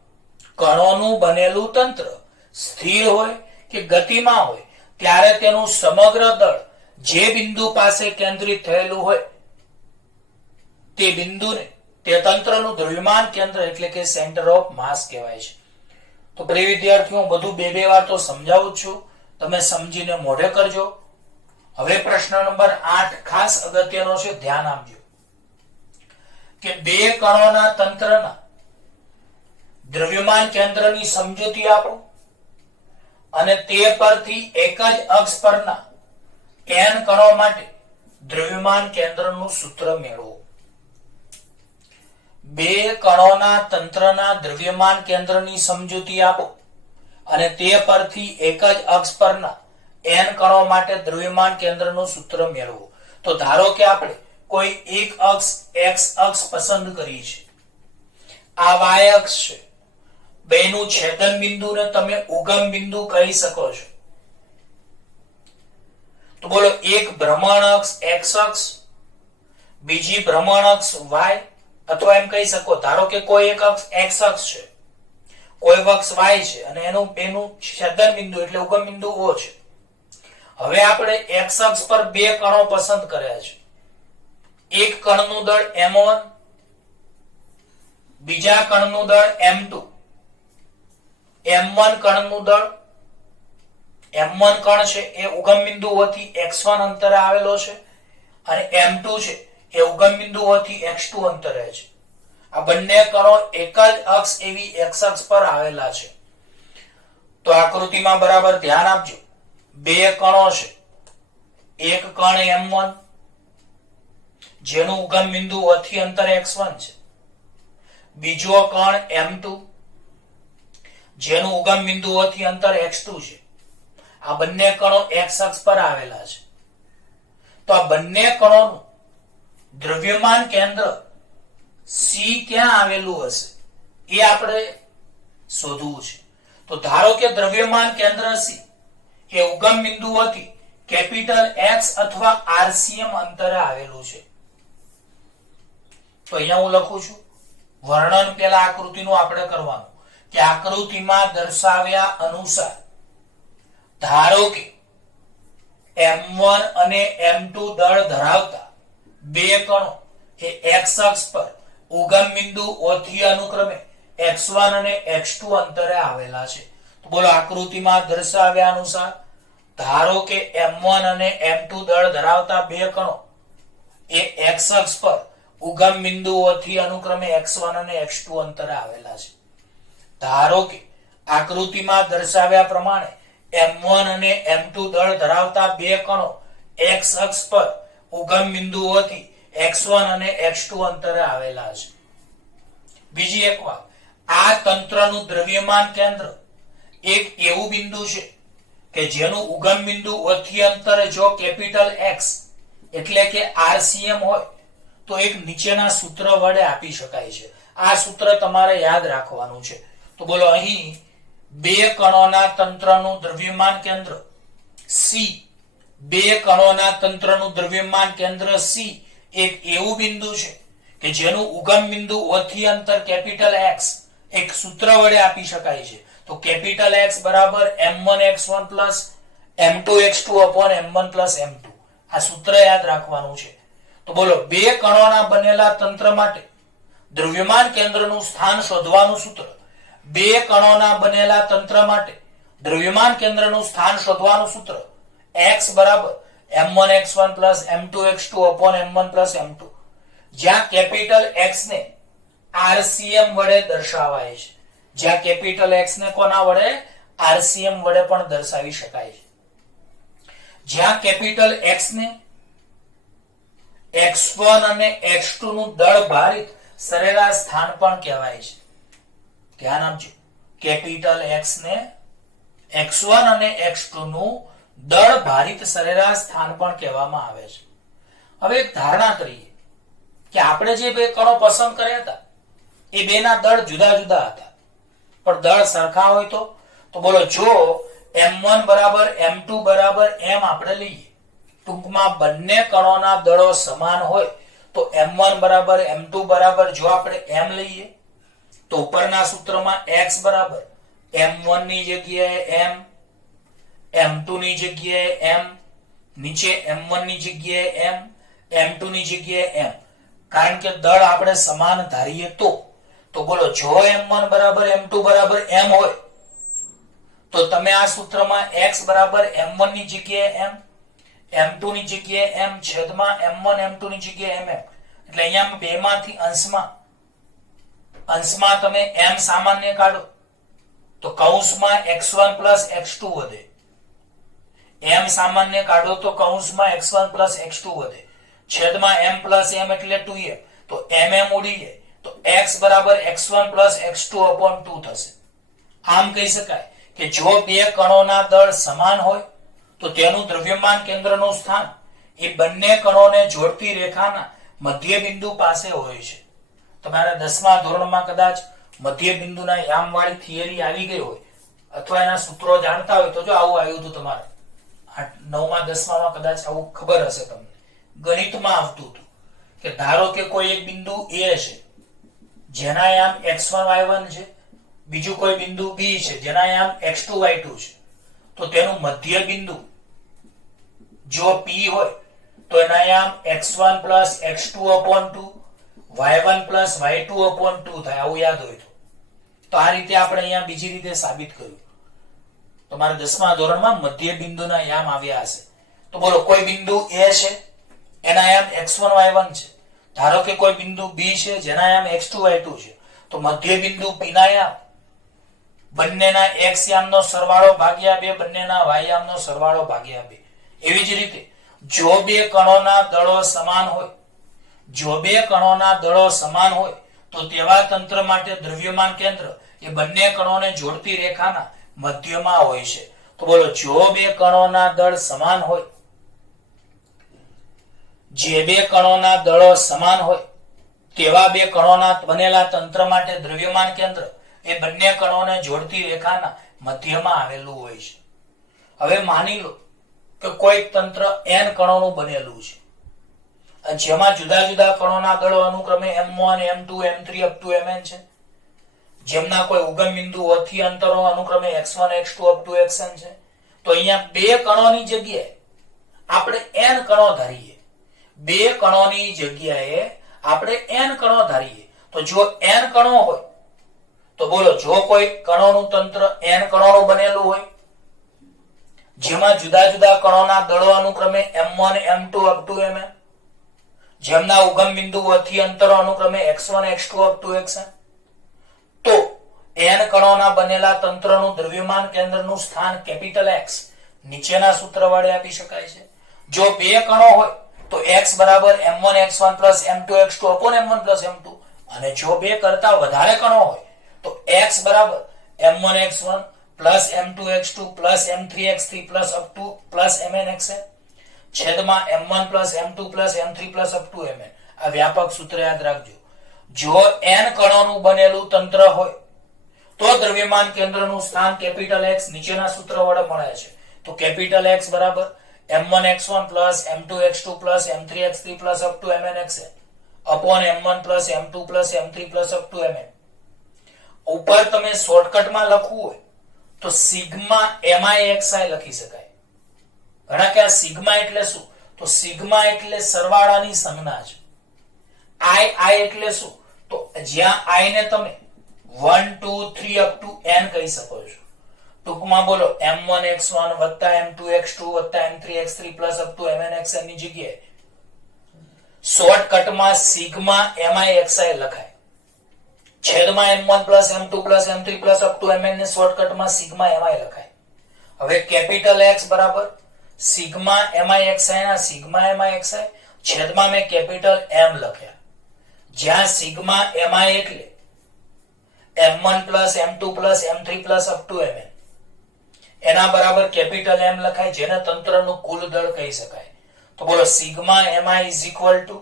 કણોનું બનેલું તંત્ર સ્થિર હોય કે ગતિમાં હોય ત્યારે તેનું સમગ્ર દળ જે બિંદુ પાસે કેન્દ્રિત થયેલું હોય તે બિંદુને તે તંત્રનું દ્રવ્યમાન કેન્દ્ર એટલે કે સેન્ટર ઓફ માસ કહેવાય છે. તો પ્રિય વિદ્યાર્થીઓ, બધું બે વાર તો સમજાવું છું, તમે સમજીને મોઢે કરજો. હવે પ્રશ્ન નંબર 8 ખાસ અગત્યનો છે, ધ્યાન આપજો કે બે કણોના તંત્રના દ્રવ્યમાન કેન્દ્રની સમજૂતી આપો અને તે પરથી એક જ અક્ષ પરના n કણો માટે દ્રવ્યમાન કેન્દ્રનું સૂત્ર મેળવો. બે કણોના તંત્રના દ્રવ્યમાન કેન્દ્રની સમજૂતી આપો અને તે પરથી એક જ અક્ષ પરના n કણો માટે દ્રવ્યમાન કેન્દ્રનું સૂત્ર મેળવો. તો ધારો કે આપણે કોઈ એક અક્ષ x અક્ષ પસંદ કરી છે, આ y અક્ષ છે, બેનું છેદન બિંદુને તમે ઉગમ બિંદુ કહી શકો છો. તો બોલો, એક ભ્રમણ અક્ષ x અક્ષ, બીજી ભ્રમણ અક્ષ y, અથવા એમ કહી શકો ધારો કે કોઈ એક અક્ષ x અક્ષ છે, કોઈ અક્ષ y છે અને એનું છેદન બિંદુ એટલે ઉગમ બિંદુ O છે. હવે આપણે x અક્ષ પર બે કણો પસંદ કર્યા છે. એક કણનું દળ m1, બીજા કણનું દળ m2. m1 કણનું દળ, m1 કણ છે એ ઉગમ બિંદુઓથી x1 અંતરે આવેલો છે અને m2 છે એ ઉગમ બિંદુઓથી x2 અંતરે છે. આ બંને કણો એક જ અક્ષ એવી x અક્ષ પર આવેલા છે. તો આકૃતિમાં બરાબર ધ્યાન આપજો. બે કણો છે, એક કણ m1 જેનું ઉગમ બિંદુઓથી અંતર x1 છે, બીજો કણ m2 જેનું ઉગમ બિંદુઓથી અંતર x2 છે. આ બંને કણો x અક્ષ પર આવેલા છે. તો આ બંને કણોનું દ્રવ્યમાન કેન્દ્ર C ક્યાં આવેલું હશે એ આપણે શોધવું છે. તો ધારો કે દ્રવ્યમાન કેન્દ્ર C એ ઉગમ બિંદુઓથી કેપિટલ X અથવા RCM અંતરે આવેલું છે. તો અહીંયા હું લખું છું વર્ણન પેલા આકૃતિનું આપણે કરવાનું કે આકૃતિમાં દર્શાવ્યા અનુસાર ધારો કે M1 અને M2 દળ ધરાવતા બે કણો એ x અક્ષ પર ઉગમ બિંદુ O થી અનુક્રમે x1 અને x2 અંતરે આવેલા છે. તો બોલો આકૃતિમાં દર્શાવ્યા અનુસાર ધારો કે M1 અને M2 દળ ધરાવતા બે કણો એ x અક્ષ પર ઉગમ બિંદુઓ થી અનુક્રમે x1 અને x2 અંતરે આવેલા છે. ધારો કે આકૃતિમાં દર્શાવ્યા પ્રમાણે M1 અને M2 દળ ધરાવતા બે કણો x અક્ષ પર ઉગમ બિંદુઓથી x1 અને x2 અંતરે આવેલા છે. બીજી એક વાત, આ તંત્રનું દ્રવ્યમાન કેન્દ્ર એક એવું બિંદુ છે કે જેનું ઉગમ બિંદુ O થી અંતરે જો કેપિટલ X એટલે કે RCM હોય તો એક નીચેના સૂત્ર વડે આપી શકાય છે. આ સૂત્ર તમારે યાદ રાખવાનું છે. તો બોલો અહીં બે કણોના તંત્રનું દ્રવ્યમાન કેન્દ્ર C, બે કણોના તંત્રનું દ્રવ્યમાન કેન્દ્ર C એક એવું બિંદુ છે કે જેનું ઉગમ બિંદુ O થી અંતર કેપિટલ X એક સૂત્ર વડે આપી શકાય છે. તો કેપિટલ X બરાબર m1x1 plus m2x2 upon m1 plus m2. આ સૂત્ર યાદ રાખવાનું છે. તો બોલો બે કણોના બનેલા તંત્ર માટે દ્રવ્યમાન કેન્દ્રનું સ્થાન શોધવાનું સૂત્ર, બે કણોના બનેલા તંત્ર માટે દ્રવ્યમાન કેન્દ્રનું સ્થાન શોધવાનું સૂત્ર x બરાબર m1x1 plus m2x2 upon m1 plus m2. જ્યાં કેપિટલ X ને RCM વડે દર્શાવાય છે. જ્યાં કેપિટલ X ને કોના વડે? RCM વડે પણ દર્શાવી શકાય છે. જ્યાં કેપિટલ X ને x1 અને x2 નું દળ ભારિત સરેરાશ સ્થાન પણ કહેવાય છે. ધ્યાન આપજો, કેપિટલ X ને x1 અને x2 નું દળ ભારિત સરેરાશ સ્થાન પણ કહેવામાં આવે છે. હવે એક ધારણા કરીએ કે આપણે જે બે કણો પસંદ કર્યા હતા એ બેના દળ જુદા જુદા હતા, પણ દળ સરખા હોય તો બોલો જો m1 બરાબર m2 બરાબર m આપણે લઈએ, ટૂંકમાં બંને કણોના દળો સમાન હોય તો m1 બરાબર m2 બરાબર જો આપણે m લઈએ તો ઉપરના સૂત્રમાં x બરાબર m1 ની જગ્યાએ m, m2 ની જગ્યાએ m, નીચે m1 ની જગ્યાએ m, m2 ની જગ્યાએ m. કારણ કે દળ આપણે સમાન ધારીએ તો બોલો જો m1 બરાબર m2 બરાબર m હોય તો તમે આ સૂત્રમાં x બરાબર m1 ની જગ્યાએ m, m2 ની જગ્યાએ m છેદમાં m1 m2 ની જગ્યાએ mm. એટલે અહીંયા બેમાંથી અંશમાં તમે m સામાન્ય કાઢો તો કૌંસમાં x1 પ્લસ x2 વધે, m સામાન્ય કાઢો તો કૌંસમાં x1 પ્લસ x2 વધે, છેદમાં m પ્લસ m એટલે 2m. તો mm ઉડી જાય તો x બરાબર x1 પ્લસ x2 અપોન 2 થશે. આમ કહી શકાય કે જો બે કણોના દળ સમાન હોય તો તેનું દ્રવ્યમાન કેન્દ્રનું સ્થાન એ બંને કણોને જોડતી રેખાના મધ્ય બિંદુ પાસે હોય છે. તમારા 10મા ધોરણમાં કદાચ મધ્ય બિંદુના યામ વાળી થિયરી આવી ગઈ હોય અથવા એના સૂત્રો જાણતા હોય તો જો આવું આવ્યું હતું તમારે 9મા 10મામાં કદાચ આવું ખબર હશે તમને. ગણિતમાં આવતું હતું કે ધારો કે કોઈ એક બિંદુ A છે જેના યામ x1 y1 છે, બીજું કોઈ બિંદુ B છે જેના યામ x2 y2 છે. તો તેનું મધ્ય બિંદુ જો P હોય તો એના યામ x1 plus x2 upon 2, y1 plus y2 upon 2 થાય. આવું યાદ હોય તો આ રીતે આપણે અહીંયા બીજી રીતે સાબિત કર્યું. તમારા 10મા ધોરણમાં મધ્ય બિંદુના યામ આવ્યા હશે. તો બોલો કોઈ બિંદુ A છે એના યામ x1 y1 છે. ધારો કે કોઈ બિંદુ B છે જેના યામ x2 y2 છે. તો મધ્ય બિંદુ P ના યામ બંનેના x યામનો સરવાળો ભાગ્યા 2, બંનેના y યામનો સરવાળો ભાગ્યા 2. એવી જ રીતે જો બે કણોના દળો સમાન હોય તો તેવા તંત્ર માટે દ્રવ્યમાન કેન્દ્ર એ બંને કણોને જોડતી રેખાના મધ્યમાં હોય છે. તો બોલો જો બે કણોના દળ સમાન હોય, જે બે કણોના દળો સમાન હોય તેવા બે કણોના બનેલા તંત્ર માટે દ્રવ્યમાન કેન્દ્ર એ બંને કણોને જોડતી રેખાના મધ્યમાં આવેલું હોય છે. હવે માની લો કે કોઈ તંત્ર n કણોનું બનેલું છે જેમાં જુદા જુદા કણોના દળો અનુક્રમે m1 m2 m3 up to mn છે, જેમના કોઈ ઉગમ બિંદુઓથી અંતરો અનુક્રમે x1 x2 up to xn છે. તો અહીંયા બે કણોની જગ્યાએ આપણે n કણો ધારીએ. બે કણોની જગ્યાએ આપણે n કણો ધારીએ. તો જો n કણો હોય તો બોલો, જો કોઈ કણોનું તંત્ર n કણોનું બનેલું હોય, જેમાં જુદા જુદા કણોના દળો અનુક્રમે m1 m2 up to mn, જેમના ઉગમ બિંદુઓથી અંતરો અનુક્રમે x1 x2 up to xn, તો n કણોના બનેલા તંત્રનું દ્રવ્યમાન કેન્દ્રનું સ્થાન કેપિટલ X નીચેના સૂત્ર વડે આપી શકાય છે. જો બે કણો હોય તો x બરાબર m1 x1 plus m2 x2 upon m1 plus m2, અને જો બે કરતા વધારે કણો હોય તો x બરાબર m1 x1 plus m2 x2 plus m3 x3 plus up to plus mn xn છેદમાં m1 plus m2 plus m3 plus up to mn. આ વ્યાપક સૂત્ર યાદ રાખજો. જો n કણોનું બનેલું તંત્ર હોય તો દ્રવ્યમાન કેન્દ્રનું સ્થાન કેપિટલ X નીચેના સૂત્ર વડે મળે છે. તો કેપિટલ X બરાબર m1 x1 plus m2 x2 plus m3 x3 plus up to mn xn upon m1 plus m2 plus m3 plus up to mn. ઉપર તમે શોર્ટકટમાં લખવું હોય તો સિગ્મા mi લખી શકાય. ઘણા કે આ સિગ્મા એટલે શું? તો સિગ્મા એટલે સરવાળાની સંજ્ઞા છે. i એટલે શું? તો જ્યાં i ને તમે 1 2 3 up to n કહી શકો છો. ટૂંકમાં બોલો m1 x1 m2 x2 m3 x3 plus up to mn xn ની જગ્યાએ શોર્ટકટમાં સિગ્મા mi લખાય. છેદમાં m1 plus m2 plus m3 plus up to mn ને શોર્ટકટમાં સિગ્મા mi લખાય. હવે કેપિટલ X બરાબર સિગ્મા mi ના સિગ્મા mi છેદમાં મેં કેપિટલ M લખ્યા. જ્યાં સિગ્મા mi એટલે m1 plus m2 plus m3 plus up to mn એના બરાબર કેપિટલ M લખાય, જેને તંત્રનું કુલ દળ કહી શકાય. તો બોલો sigma mi is equal to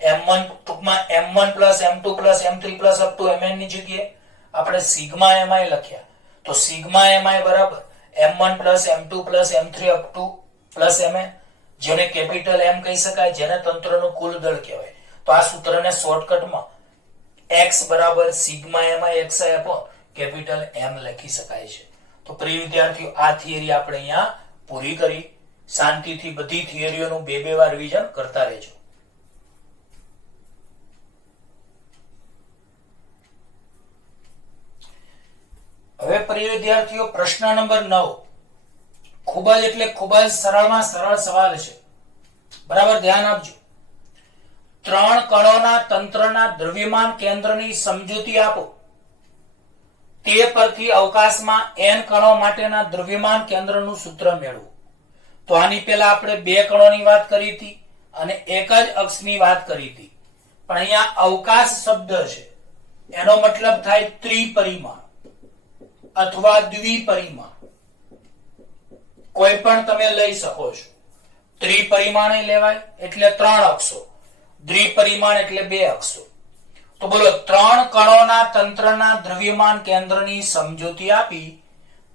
m1 ટૂંકમાં m1 plus m2 plus m3 plus up to mn ની જગ્યાએ આપણે સિગ્મા mi લખ્યા. તો સિગ્મા mi બરાબર m1 plus m2 plus m3 up to plus mn, જેને કેપિટલ M કહી શકાય, જેને તંત્રનું કુલ દળ કહેવાય. તો આ સૂત્રને શોર્ટકટમાં x બરાબર sigma mi xi upon capital M લખી શકાય છે. તો પ્રિય વિદ્યાર્થીઓ, આ થિયરી આપણે અહીંયા પૂરી કરી. શાંતિથી બધી થિયરીઓનું બે વાર રિવિઝન કરતા રહેજો. હવે પ્રિય વિદ્યાર્થીઓ, પ્રશ્ન નંબર 9 ખૂબ જ એટલે ખૂબ જ સરળમાં સરળ સવાલ છે. બરાબર ધ્યાન આપજો. 3 કણોના તંત્રના દ્રવ્યમાન કેન્દ્રની સમજૂતી આપો. તે પરથી અવકાશમાં n કણો માટેના દ્રવ્યમાન કેન્દ્રનું સૂત્ર મેળવો. તો આની પહેલા આપણે 2 કણોની વાત કરી હતી અને એક જ અક્ષની વાત કરી હતી. પણ અહીંયા અવકાશ શબ્દ છે, એનો મતલબ થાય ત્રિપરિમાણ અથવા દ્વિપરિમાણ, કોઈ પણ તમે લઈ શકો છો. ત્રિપરિમાણે લેવાય એટલે 3 અક્ષો, દ્વિપરિમાણ એટલે 2 અક્ષો. તો બોલો 3 કણોના તંત્રના દ્રવ્યમાન કેન્દ્રની સમજૂતી આપી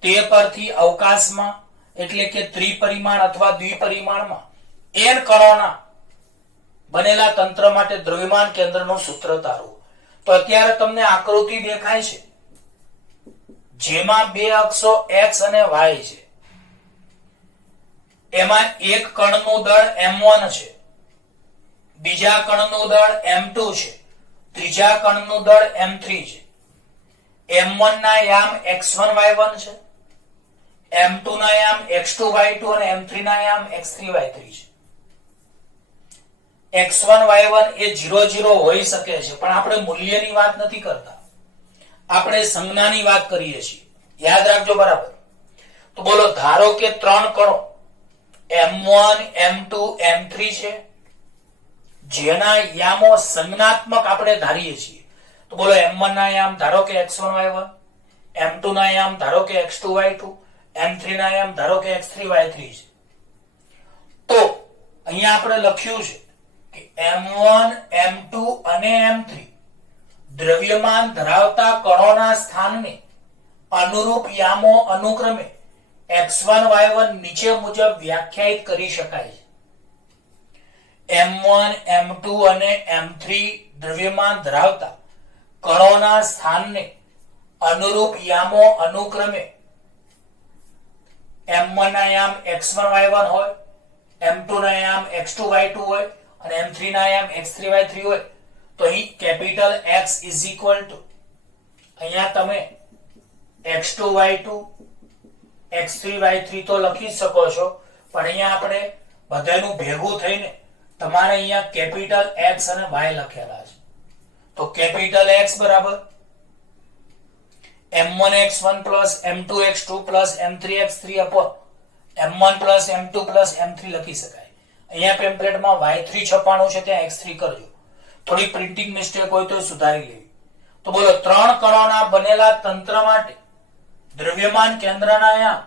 તે પરથી અવકાશમાં એટલે કે ત્રિપરિમાણ અથવા દ્વિપરિમાણમાં n કણોના બનેલા તંત્ર માટે દ્રવ્યમાન કેન્દ્રનું સૂત્ર તારવો. તો અત્યારે તમને આકૃતિ દેખાય છે, જેમાં 2 અક્ષો x અને y છે. એમાં એક કણનું દળ m1 છે, બીજા કણનું દળ m2 છે, ત્રીજા કણનું દળ m3 છે. m1 ના યામ x1 y1 છે, m2 ના યામ x2 y2 અને m3 ના યામ x3 y3 છે. x1 y1 એ 0 0 હોઈ શકે છે, પણ આપણે મૂલ્યની વાત નથી કરતા, આપણે સંજ્ઞાની વાત કરીએ છીએ. યાદ રાખજો બરાબર. તો બોલો ધારો કે 3 કણો m1 m2 m3 છે, જેના યામો સંજ્ઞાત્મક આપણે ધારીએ છીએ. તો બોલો m1 ના યામ ધારો કે x1 y1, m2 ના યામ ધારો કે x2 y2, m3 ના યામ ધારો કે x3 y3 છે. તો અહીંયા આપણે લખ્યું છે કે m1 m2 અને m3 દ્રવ્યમાન ધરાવતા કણોના સ્થાનને અનુરૂપ યામો અનુક્રમે x1 y1 નીચે મુજબ વ્યાખ્યાયિત કરી શકાય છે. M1 M2 અને M3 દ્રવ્યમાન ધરાવતા કણોના સ્થાનને અનુરૂપ યામો અનુક્રમે M1 ના યામ x1 y1 હોય, M2 ના યામ x2 y2 હોય અને M3 ના યામ x3 y3 હોય તો અહીં capital X is equal two અહીંયા તમે x2 y2 x3 y3 તો લખી શકો છો, પણ અહીંયા આપણે બધાનું ભેગું થઈને તમારે અહીંયા કેપિટલ X અને y લખેલા છે. તો કેપિટલ X બરાબર m1 x1 plus m2 x2 plus m3 x3 upon m1 plus m2 plus m3 લખી શકાય. અહીંયા પેમ્પલેટમાં y3 છપાણું છે ત્યાં x3 કરજો. થોડી પ્રિન્ટિંગ મિસ્ટેક હોય તો સુધારી લેવી. તો બોલો ત્રણ કણોના બનેલા તંત્ર માટે દ્રવ્યમાન કેન્દ્રના યામ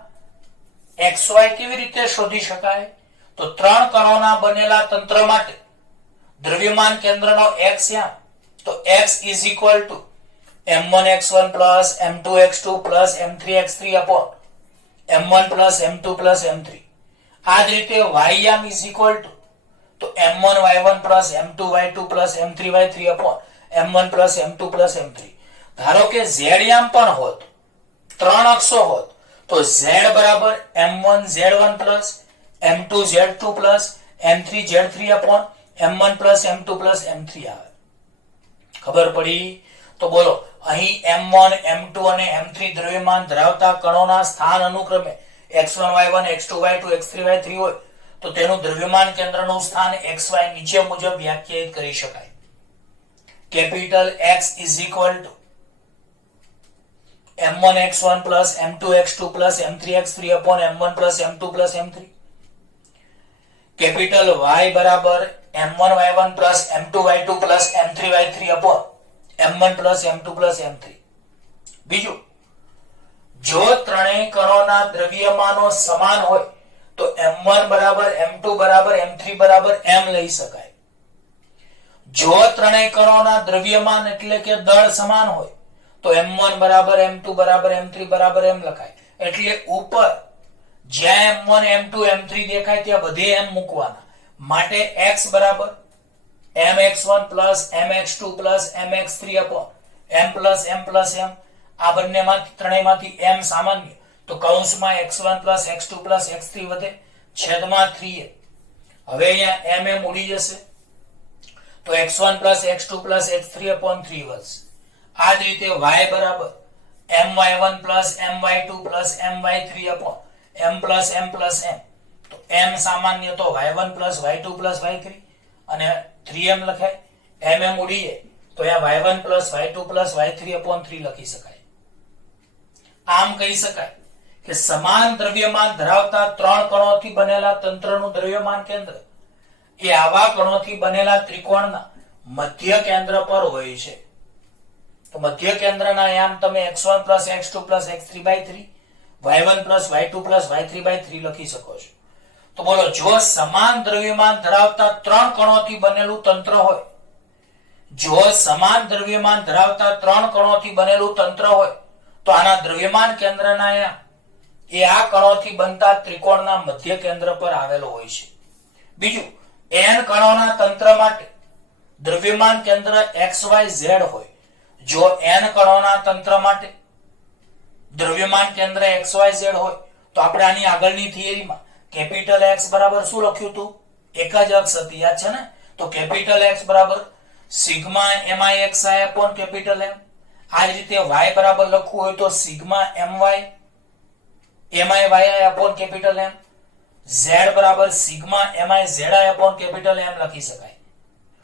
xy કેવી રીતે શોધી શકાય? તો ત્રણ કણોના બનેલા તંત્ર માટે દ્રવ્યમાન કેન્દ્રનો x યામ તો x is equal to m1 x1 plus m2 x2 plus m3 x3 upon m1 plus m2 plus m3. આ જ રીતે y યામ is equal to તો m1 y1 plus m2 y2 plus m3 y3 upon m1 plus m2 plus m3. ધારો કે z યામ પણ હોત, ત્રણ અક્ષો હોત તો z બરાબર m1 z1 plus m2 z2 plus m3 z3 upon m1 plus m2 plus m3 આવે. ખબર પડી? તો બોલો અહીં m1 m2 અને m3 દ્રવ્યમાન ધરાવતા કણોના સ્થાન અનુક્રમે x1 y1 x2 y2 x3 y3 હોય તો તેનું દ્રવ્યમાન કેન્દ્રનું સ્થાન xy નીચે મુજબ વ્યાખ્યાયિત કરી શકાય. Capital X is equal to m1 x1 plus m2 x2 plus m3 x3 upon m1 plus m2 plus m3. Capital Y બરાબર m1 y1 plus m2 y2 plus m3 y3 upon m1 plus m2 plus m3. બીજું, જો ત્રણેય કણોના દ્રવ્યમાનો સમાન હોય તો m1 બરાબર m2 બરાબર m3 બરાબર m લઈ શકાય. જો ત્રણેય કણોના દ્રવ્યમાન એટલે કે દળ સમાન હોય તો m1 બરાબર m2 બરાબર m3 બરાબર m લખાય. એટલે ઉપર જ્યાં m1 m2 m3 દેખાય ત્યાં બધે m મૂકવાના. માટે x બરાબર mx1 plus mx2 plus mx3 upon m plus m plus m. આ બંનેમાંથી ત્રણેયમાંથી m સામાન્ય તો કૌંસમાં x1 plus x2 plus x3 વધે છેદમાં 3a. હવે અહીંયા m ઉડી જશે તો x1 plus x2 plus x3 upon 3 વધશે. આ જ રીતે y બરાબર my1 plus my2 plus my3 upon m plus m plus m. તો m સામાન્ય તો y1 plus y2 plus y3 અને 3m લખાય. m ઉડી જાય તો અહીંયા y1 plus y2 plus y3 upon 3 લખી શકાય. આમ કહી શકાય કે સમાન દ્રવ્યમાન ધરાવતા ત્રણ કણોથી બનેલા તંત્રનું દ્રવ્યમાન કેન્દ્ર એ આવા કણોથી બનેલા ત્રિકોણના મધ્ય કેન્દ્ર પર હોય છે. તો મધ્ય કેન્દ્રના યામ તમે x1 plus x2 plus x3 by 3 y1 plus y2 plus y3 by 3 લખી શકો છો. તો બોલો જો સમાન દ્રવ્યમાન ધરાવતા ત્રણ કણોથી બનેલું તંત્ર હોય, જો સમાન દ્રવ્યમાન ધરાવતા ત્રણ કણોથી બનેલું તંત્ર હોય તો આના દ્રવ્યમાન કેન્દ્રના યામ એ આ કણોથી બનતા ત્રિકોણના મધ્ય કેન્દ્ર પર આવેલો હોય છે. બીજું, n કણોના તંત્ર માટે દ્રવ્યમાન કેન્દ્ર xyz હોય. જો n કણોના તંત્ર માટે દ્રવ્યમાન કેન્દ્ર xyz હોય તો આપણે આની આગળની થિયરીમાં કેપિટલ X બરાબર શું લખ્યું હતું? એક જ અક્ષ હતી, યાદ છે ને? તો કેપિટલ X બરાબર sigma mixi upon capital M. આ જ રીતે y બરાબર લખવું હોય તો sigma my miyi upon capital M. z બરાબર sigma mizi upon capital M લખી શકાય.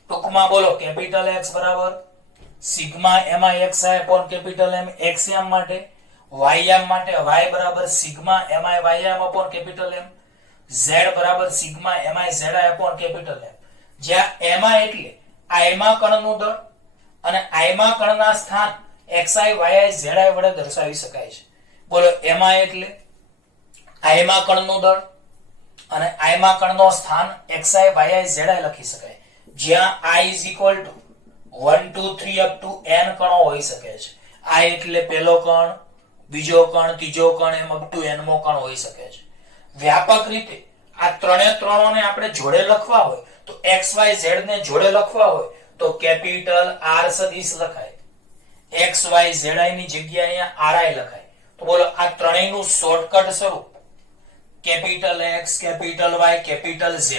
ટૂંકમાં બોલો કેપિટલ X બરાબર sigma mixi upon capital M x યામ માટે, y યામ માટે y બરાબર sigma miyi upon capital M, z બરાબર sigma mizi upon capital M. જ્યાં mi એટલે i માં કણનું દળ અને i માં કણના સ્થાન xi yi zi વડે દર્શાવી શકાય છે. બોલો mi એટલે i માં કણનું દળ અને i માં કણનો સ્થાન xi yi zi લખી શકાય. જ્યાં i is equal to 1 2 3 up to n કણો હોઈ શકે છે. i એટલે પહેલો કણ, બીજો કણ, ત્રીજો કણ એમ અપ ટુ n મો કણ હોઈ શકે છે. વ્યાપક રીતે આ ત્રણે ત્રણોને આપણે જોડે લખવા હોય તો XYZ ને જોડે લખવા હોય તો કેપિટલ R સદિશ લખાય, XYZI ની જગ્યાએ RI લખાય. તો બોલો આ ત્રણેયનું શોર્ટકટ સ્વરૂપ capital X, capital Y, capital Z.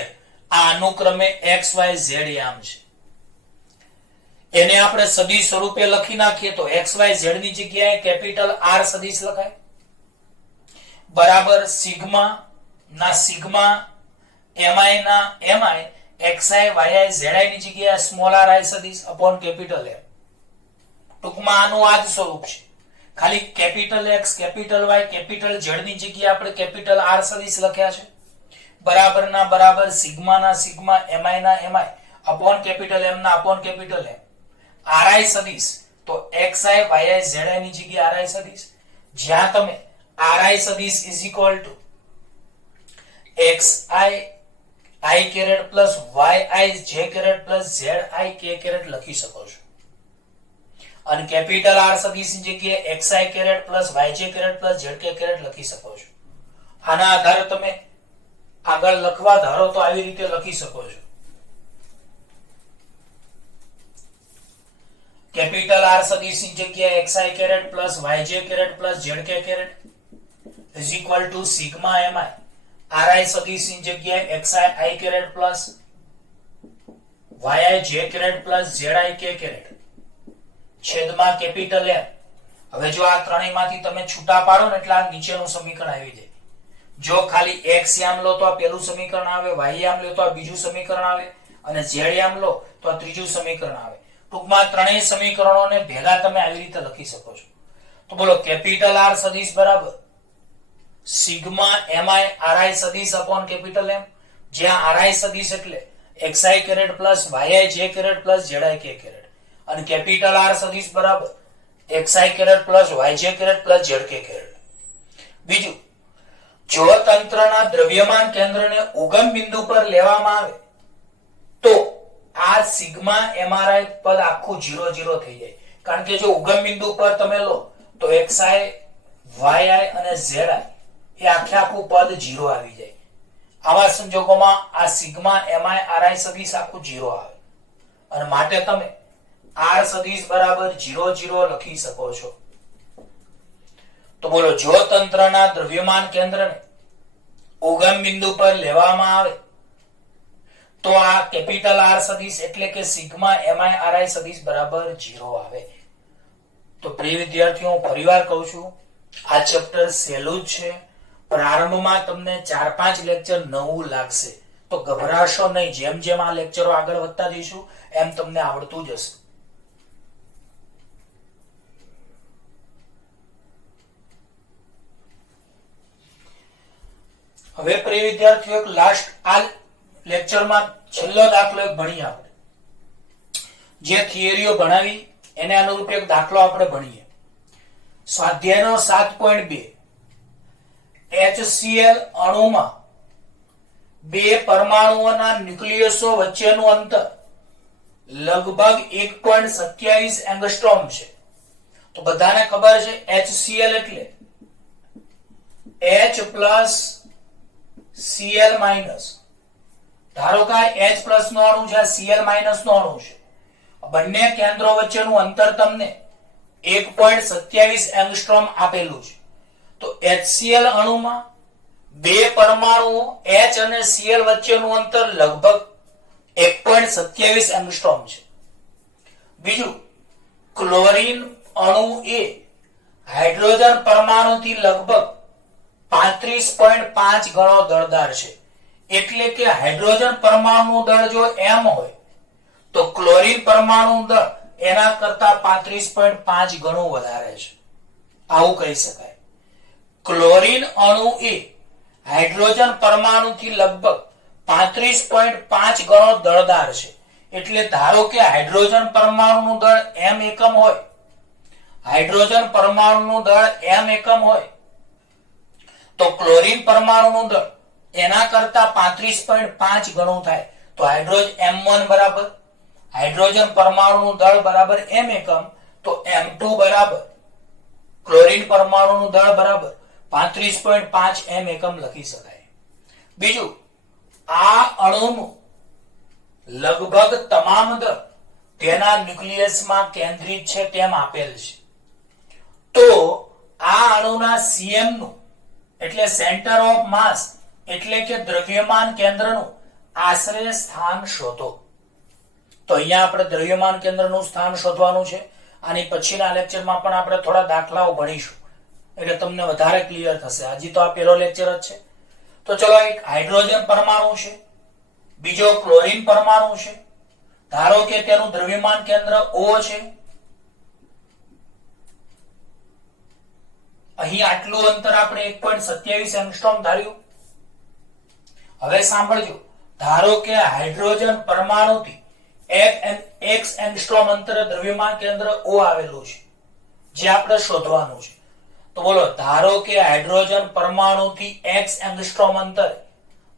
આ અનુક્રમે XYZ આમ છે. એને આપણે સદિશ સ્વરૂપે લખી નાખીએ તો XYZ ની જગ્યાએ કેપિટલ R સદિશ લખાય બરાબર સિગ્મા ના સિગ્મા, MI ના MI, XI YI ZI ની જગ્યાએ સ્મોલ r I સદિશ અપોન કેપિટલ M. ટૂંકમાં આનું આ જ સ્વરૂપ છે. ખાલી capital X, capital Y, capital Z ની જગ્યાએ આપણે કેપિટલ R સદિશ લખ્યા છે બરાબર ના બરાબર સિગ્મા ના સિગ્મા, MI ના MI અપોન કેપિટલ M ના અપોન કેપિટલ M. RI સદિશ તો XI YI ZI ની જગ્યાએ RI સદિશ, જ્યાં તમે RI સદિશ is equal to XI I caret plus YI J caret plus ZI K caret લખી શકો છો. અને કેપિટલ R સદિશ ની જગ્યાએ XI caret plus YJ caret plus ZK caret લખી શકો છો. આના આધારે તમે આગળ લખવા ધારો તો આવી રીતે લખી શકો છો. કેપિટલ R સદિશ ની જગ્યાએ XI caret plus YJ caret plus ZK caret is equal to sigma MI. RI સદિશ ની જગ્યાએ XI I caret plus YI J caret plus ZI K caret છેદમાં કેપિટલ M. હવે જો આ ત્રણેયમાંથી તમે છૂટા પાડો ને એટલે આ નીચેનું સમીકરણ આવી જાય. જો ખાલી X યામ લો તો આ પહેલું સમીકરણ આવે, Y યામ લો તો આ બીજું સમીકરણ આવે અને Z યામ લો તો આ ત્રીજું સમીકરણ આવે. ટૂંકમાં ત્રણેય સમીકરણોને ભેગા તમે આવી રીતે લખી શકો છો. તો બોલો કેપિટલ R સદિશ બરાબર સિગ્મા MI RI સદિશ અપોન કેપિટલ M, જ્યાં RI સદિશ એટલે XI caret plus YI J caret plus ZI K caret અને કેપિટલ R સદિશ બરાબર XI caret plus YJ caret plus ZK caret. બીજું, જો તંત્રના દ્રવ્યમાન કેન્દ્રને ઉગમ બિંદુ પર લેવામાં આવે તો આ સિગ્મા MRI પદ આખું 0 0 થઈ જાય. કારણ કે જો ઉગમ બિંદુ પર તમે લો તો XI YI અને ZI એ આખે આખું પદ 0 આવી જાય. આવા સંજોગોમાં આ સિગ્મા MI RI સદિશ આખું 0 આવે અને માટે તમે R સદિશ બરાબર 0 0 લખી શકો છો. તો બોલો જો તંત્રના દ્રવ્યમાન કેન્દ્રને ઉગમ બિંદુ પર લેવામાં આવે તો આ કેપિટલ R સદિશ એટલે કે સિગ્મા MI RI સદિશ બરાબર 0 આવે. તો પ્રિય વિદ્યાર્થીઓ હું ફરીવાર કહું છું, આ ચેપ્ટર સહેલું જ છે. પ્રારંભમાં તમને 4-5 લેક્ચર નવું લાગશે તો ગભરાશો નહીં. જેમ જેમ આ લેક્ચરો આગળ વધતા જઈશું એમ તમને આવડતું જશે. હવે પ્રિય વિદ્યાર્થીઓ એક લાસ્ટ આ લેક્ચરમાં છેલ્લો દાખલો એક ભણીએ આપણે. જે થિયરીઓ ભણાવી એને અનુરૂપ એક દાખલો આપણે ભણીએ. સ્વાધ્યાયનો 7.2 HCl અણુમાં બે પરમાણુઓના ન્યુક્લિયસો વચ્ચેનું અંતર લગભગ 1.27 એંગસ્ટ્રોમ છે. તો બધાને ખબર છે HCl એટલે H પ્લસ Cl માઇનસ. ધારો કે H પ્લસ નો અણુ છે, Cl માઇનસ નો અણુ છે. બંને કેન્દ્રો વચ્ચેનું અંતર તમને 1.27 એંગસ્ટ્રોમ આપેલું છે. તો HCl અણુમાં બે પરમાણુઓ H અને Cl વચ્ચેનું અંતર લગભગ 1.27 એંગસ્ટ્રોમ છે. બીજું, ક્લોરીન અણુ એ હાઇડ્રોજન પરમાણુથી લગભગ 35.5 ગણો દળદાર છે. એટલે કે હાઇડ્રોજન પરમાણુનું દળ જો m હોય તો ક્લોરીન પરમાણુનું દળ એના કરતા 35.5 ગણું વધારે છે. આવું કહી શકાય. ક્લોરીન અણુ એ હાઇડ્રોજન પરમાણુથી લગભગ 35.5 ગણો દળદાર છે. એટલે ધારો કે હાઇડ્રોજન પરમાણુનું દળ m એકમ હોય, હાઇડ્રોજન પરમાણુનું દળ m એકમ હોય તો ક્લોરીન પરમાણુનું દળ એના કરતા 35.5 ગણું થાય. તો હાઇડ્રોજન m1 બરાબર હાઇડ્રોજન પરમાણુનું દળ બરાબર m એકમ, તો m2 બરાબર ક્લોરીન પરમાણુનું દળ બરાબર 35.5 m એકમ લખી શકાય. બીજું, આ અણુનું લગભગ તમામ દળ તેના ન્યુક્લિયસમાં કેન્દ્રિત છે તેમ આપેલ છે. તો આ અણુના સીએમ નું એટલે સેન્ટર ઓફ માસ એટલે કે દ્રવ્યમાન કેન્દ્રનું આશરે સ્થાન શોધો. તો અહીંયા આપણે દ્રવ્યમાન કેન્દ્રનું સ્થાન શોધવાનું છે. આની પછીના લેક્ચરમાં પણ આપણે થોડા દાખલાઓ ભણીશું એટલે તમને વધારે ક્લિયર થશે. હજી તો આ પહેલો લેક્ચર જ છે. તો ચલો, એક હાઇડ્રોજન પરમાણુ છે, બીજો ક્લોરીન પરમાણુ છે. ધારો કે તેનું દ્રવ્યમાન કેન્દ્ર O છે. અહીં આટલું અંતર આપણે 1.27 એંગસ્ટ્રોમ ધાર્યું. હવે સાંભળજો, ધારો કે હાઇડ્રોજન પરમાણુથી x એંગસ્ટ્રોમ અંતરે દ્રવ્યમાન કેન્દ્ર O આવેલું છે, જે આપણે શોધવાનું છે. તો બોલો, ધારો કે હાઇડ્રોજન પરમાણુથી x એંગસ્ટ્રોમ અંતરે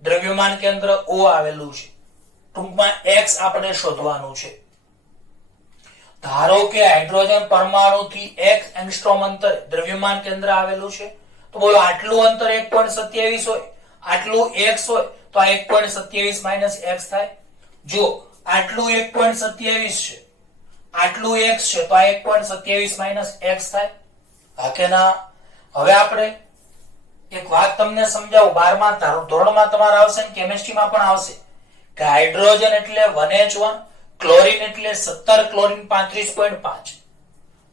દ્રવ્યમાન કેન્દ્ર O આવેલું છે. ટૂંકમાં x આપણે શોધવાનું છે. ધારો કે હાઇડ્રોજન પરમાણુથી x એંગસ્ટ્રોમ અંતરે દ્રવ્યમાન કેન્દ્ર આવેલું છે. તો બોલો, આટલું અંતર 1.27 હોય, આટલું x હોય, તો આ 1.27 માઇનસ x થાય. જો આટલું 1.27 છે, આટલું x છે, તો આ 1.27 માઇનસ x થાય. હા કે ના? હવે આપણે એક વાત તમને સમજાવું. 12મા ધોરણમાં તમારે આવશે ને કેમિસ્ટ્રીમાં પણ આવશે કે હાઇડ્રોજન એટલે 1H1, ક્લોરીન એટલે 17 ક્લોરીન 35.5.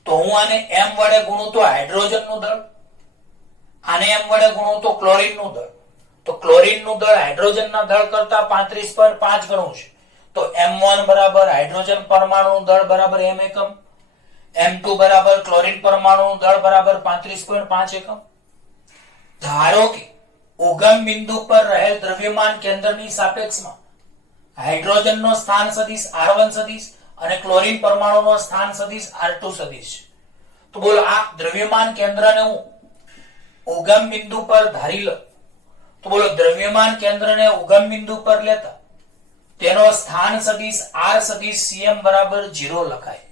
તો હું આને m વડે ગુણું તો હાઇડ્રોજનનું દળ, આને m વડે ગુણું તો ક્લોરીનનું દળ. તો ક્લોરીનનું દળ હાઇડ્રોજનના દળ કરતા 35.5 ગણું છે. તો m1 બરાબર હાઇડ્રોજન પરમાણુનું દળ બરાબર m એકમ, m2 બરાબર ક્લોરીન પરમાણુનું દળ બરાબર 35.5 એકમ. ધારો કે ઉગમ બિંદુ પર રહેલ દ્રવ્યમાન કેન્દ્રની સાપેક્ષમાં હાઇડ્રોજનનો સ્થાન સદિશ r1 સદિશ અને ક્લોરીન પરમાણુનો સ્થાન સદિશ r2 સદિશ છે. તો બોલો, આ દ્રવ્યમાન કેન્દ્રને હું ઉગમ બિંદુ પર ધારી લો. તો બોલો, દ્રવ્યમાન કેન્દ્રને ઉગમ બિંદુ પર લેતા તેનો સ્થાન સદિશ r સદિશ cm બરાબર 0 લખાય,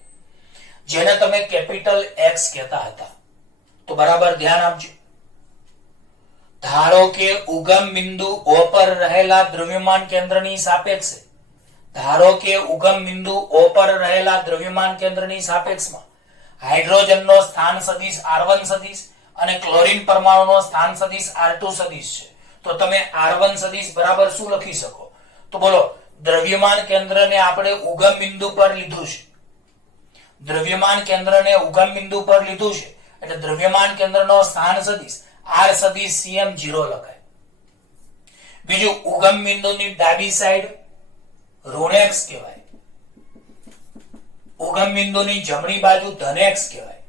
જેને તમે કેપિટલ X કહેતા હતા. તો બરાબર ધ્યાન આપજો. ધારો કે ઉગમ બિંદુ O પર રહેલા દ્રવ્યમાન કેન્દ્રની સાપેક્ષે, ધારો કે ઉગમ બિંદુ O પર રહેલા દ્રવ્યમાન કેન્દ્રની સાપેક્ષમાં હાઇડ્રોજનનો સ્થાન સદિશ r1 સદિશ અને ક્લોરીન પરમાણુનો સ્થાન સદિશ r2 સદિશ છે. તો તમે r1 સદિશ બરાબર શું લખી શકો? તો બોલો, દ્રવ્યમાન કેન્દ્રને આપણે ઉગમ બિંદુ પર લીધું છે. દ્રવ્યમાન કેન્દ્રને ઉગમ બિંદુ પર લીધું છે એટલે દ્રવ્યમાન કેન્દ્રનો સ્થાન સદિશ r સદિશ cm 0 લખાય. બીજું, ઉગમ બિંદુની ડાબી સાઈડ ઋણ x કહેવાય, ઉગમ બિંદુની જમણી બાજુ ધન x કહેવાય.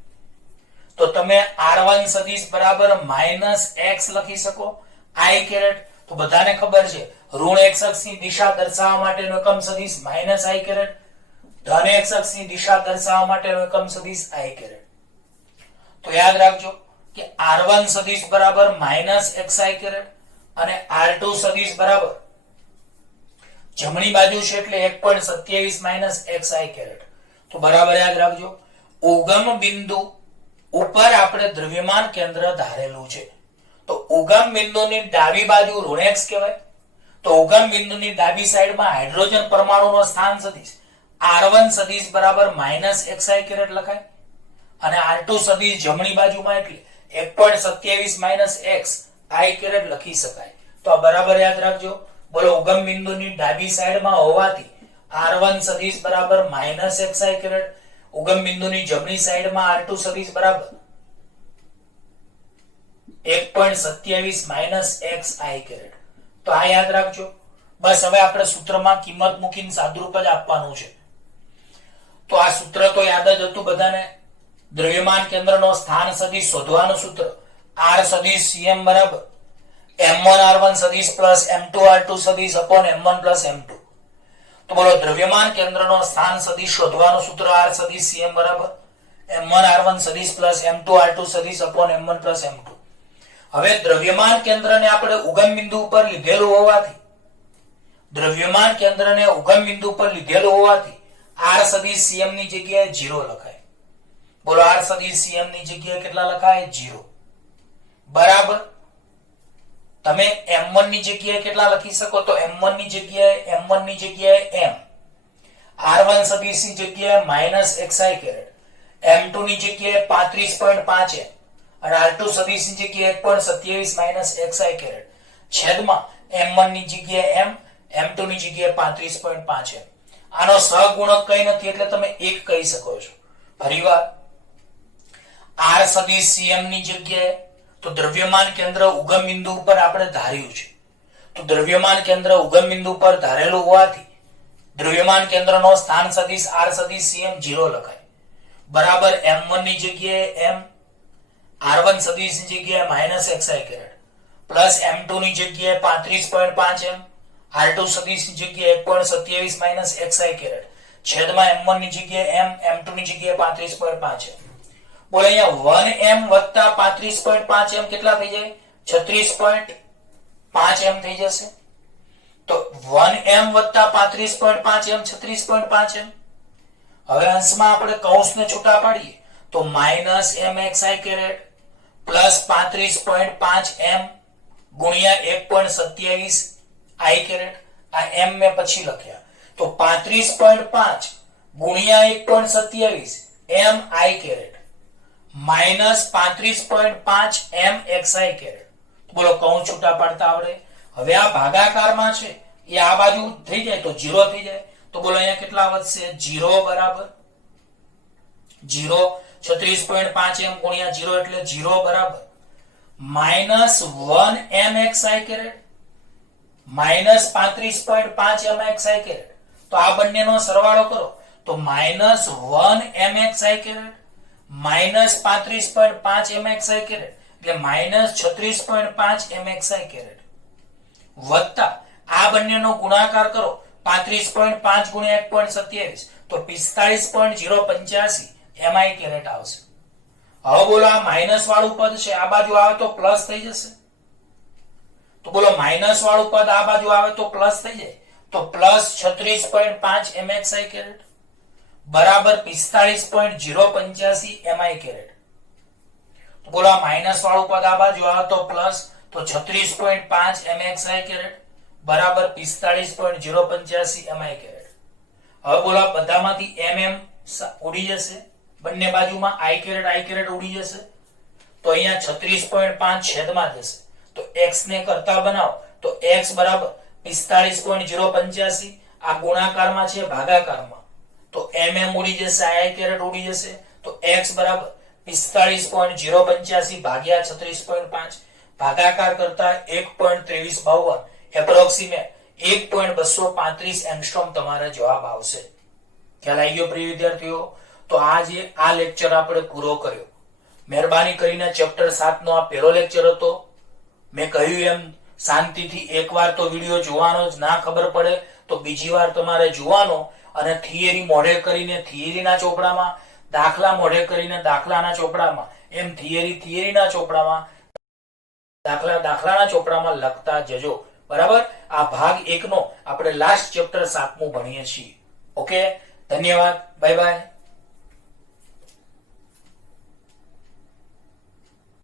તો તમે r1 સદિશ બરાબર -x લખી શકો. i કેરેટ તો બધાને ખબર છે, ઋણ x અક્ષની દિશા દર્શાવવા માટેનો એકમ સદિશ -i કેરેટ, ધન x અક્ષની દિશા દર્શાવવા માટેનો એકમ સદિશ i કેરેટ. તો યાદ રાખજો કે r1 સદિશ બરાબર -xi કેરેટ અને r2 સદિશ બરાબર જમણી બાજુ છે એટલે 1.27 xi કેરેટ. તો બરાબર યાદ રાખજો. ઉગમ બિંદુ ઉપર આપણે દ્રવ્યમાન કેન્દ્ર ધારેલું છે. તો ઉગમ બિંદુની ડાબી બાજુ ઋણ x કહેવાય. તો ઉગમ બિંદુની ડાબી સાઈડમાં હાઇડ્રોજન પરમાણુનો સ્થાન સદિશ r1 સદિશ બરાબર -xi કેરેટ લખાય અને r2 સદિશ જમણી બાજુમાં એટલે 1.27 xi કેરેટ લખી શકાય. તો આ બરાબર યાદ રાખજો. બોલો, ઉગમ બિંદુની ડાબી સાઈડમાં હોવાથી r1 સદિશ બરાબર -xi કેરેટ, ઉગમ બિંદુની જમણી સાઈડમાં r2 સદિશ બરાબર 1.27 xi કેરેટ. તો આ યાદ રાખજો. બસ હવે આપણે સૂત્રમાં કિંમત મૂકીને સાદુરૂપ જ આપવાનું છે. તો આ સૂત્ર તો યાદ જ હતું બધાને. દ્રવ્યમાન કેન્દ્રનો સ્થાન સદિશ શોધવાનું સૂત્ર r સદિશ cm બરાબર m1 r1 સદિશ પ્લસ m2 r2 સદિશ અપોન m1 પ્લસ m2. તો બોલો, દ્રવ્યમાન કેન્દ્રનો સ્થાન સદિશ શોધવાનું સૂત્ર r સદિશ cm બરાબર m1 r1 સદિશ પ્લસ m2 r2 સદિશ અપોન m1 પ્લસ m2. હવે દ્રવ્યમાન કેન્દ્રને આપણે ઉગમ બિંદુ ઉપર લીધેલું હોવાથી, દ્રવ્યમાન કેન્દ્રને ઉગમ બિંદુ પર લીધેલું હોવાથી r સદિશ cm ની જગ્યાએ 0 લખાય. બોલો, r સદિશ cm ની જગ્યાએ કેટલા લખાય? 0 બરાબર. તમે m1 ની જગ્યાએ કેટલા લખી શકો? તો m1 ની જગ્યાએ m r1 સદિશની જગ્યાએ -xi કેરેટ, m2 ની જગ્યાએ 35.5 m અને r2 સદિશની જગ્યાએ 1.27 xi કેરેટ છેદમાં m1 ની જગ્યાએ m, m2 ની જગ્યાએ 35.5 m. આનો સહગુણક કઈ નથી એટલે તમે 1 કહી શકો છો. ફરીવાર r સદિશ cm ની જગ્યાએ તો દ્રવ્યમાન કેન્દ્ર ઉગમ બિંદુ ઉપર આપણે ધાર્યું છે, તો દ્રવ્યમાન કેન્દ્ર ઉગમ બિંદુ પર ધારેલું હોવાથી દ્રવ્યમાન કેન્દ્રનો સ્થાન સદિશ r સદિશ cm 0 લખાય બરાબર m1 ની જગ્યાએ m, r1 સદિશ ની જગ્યાએ -xi કેરેટ પ્લસ m2 ની જગ્યાએ 35.5 m, r2 સદિશ ની જગ્યાએ 1.27 xi કેરેટ છેદમાં m1 ની જગ્યાએ m, m2 ની જગ્યાએ 35.5 m. બોલો અહીંયા 1m વત્તા 35.5 m કેટલા થઈ જાય? 36.5 m થઈ જશે. તો 1m વત્તા 35.5 m 36.5 m. હવે અંશમાં આપણે કૌંસને છૂટા પાડીએ તો -mxi કેરેટ પ્લસ 35.5 m ગુણ્યા 1.27 i કેરેટ. આ m મેં પછી લખ્યા તો 35.5 ગુણ્યા 1.27 m i caret minus 35.5 m xi caret. બોલો કૌંસ છૂટા પાડતા આવડે? હવે આ ભાગાકારમાં છે એ આ બાજુ થઈ જાય તો 0 થઈ જાય. તો બોલો અહીંયા કેટલા વધશે? 0 બરાબર 0 36.5 m ગુણ્યા 0 એટલે 0 બરાબર -1 m xi caret minus 35.5 m xi caret. તો આ બંનેનો સરવાળો કરો તો -1 m xi caret minus 35.5 m xi caret એટલે -36.5 m xi કેરેટ વત્તા આ બંનેનો ગુણાકાર કરો 35.5 ગુણ્યા 1.27 તો 45.085 mi કેરેટ આવશે. હવે બોલો આ માઈનસ વાળું પદ છે આ બાજુ આવે તો પ્લસ થઈ જશે. તો બોલો માઈનસ વાળું પદ આ બાજુ આવે તો પ્લસ થઈ જાય તો પ્લસ 36.5 m xi કેરેટ બરાબર 45.085 mi કેરેટ. તો બોલો આ માઈનસ વાળું પદ આ બાજુ આવે તો પ્લસ તો 36.5 m xi કેરેટ બરાબર 45.085 mi કેરેટ. હવે બોલો બધામાંથી mm ઉડી જશે, બંને બાજુમાં i કેરેટ ઉડી જશે તો અહીંયા 36.5 છેદમાં જશે તો x ને કરતા બનાવો તો x બરાબર 45.085 આ ગુણાકારમાં છે ભાગાકારમાં તો mm ઉડી જશે, i કેરેટ ઉડી જશે તો x બરાબર 45.085 ભાગ્યા 36.5 ભાગાકાર કરતા 1.2352 એપ્રોક્સિમેટ 1.235 એંગસ્ટ્રોમ તમારો જવાબ આવશે. ખ્યાલ આવી ગયો પ્રિય વિદ્યાર્થીઓ? તો આજે આ લેક્ચર આપણે પૂરો કર્યો. મહેરબાની કરીને ચેપ્ટર 7 નો આ પહેલો લેક્ચર હતો. મેં કહ્યું એમ શાંતિથી એકવાર તો વિડિયો જોવાનો જ, ના ખબર પડે તો બીજી વાર તમારે જોવાનો અને થિયરી મોઢે કરીને થિયરીના ચોપડામાં, દાખલા મોઢે કરીને દાખલાના ચોપડામાં, એમ થિયરીના ચોપડામાં, દાખલાના ચોપડામાં લખતા જજો. બરાબર? આ ભાગ 1 નો આપણે લાસ્ટ ચેપ્ટર 7મું ભણીએ છીએ. ઓકે, ધન્યવાદ, બાય બાય.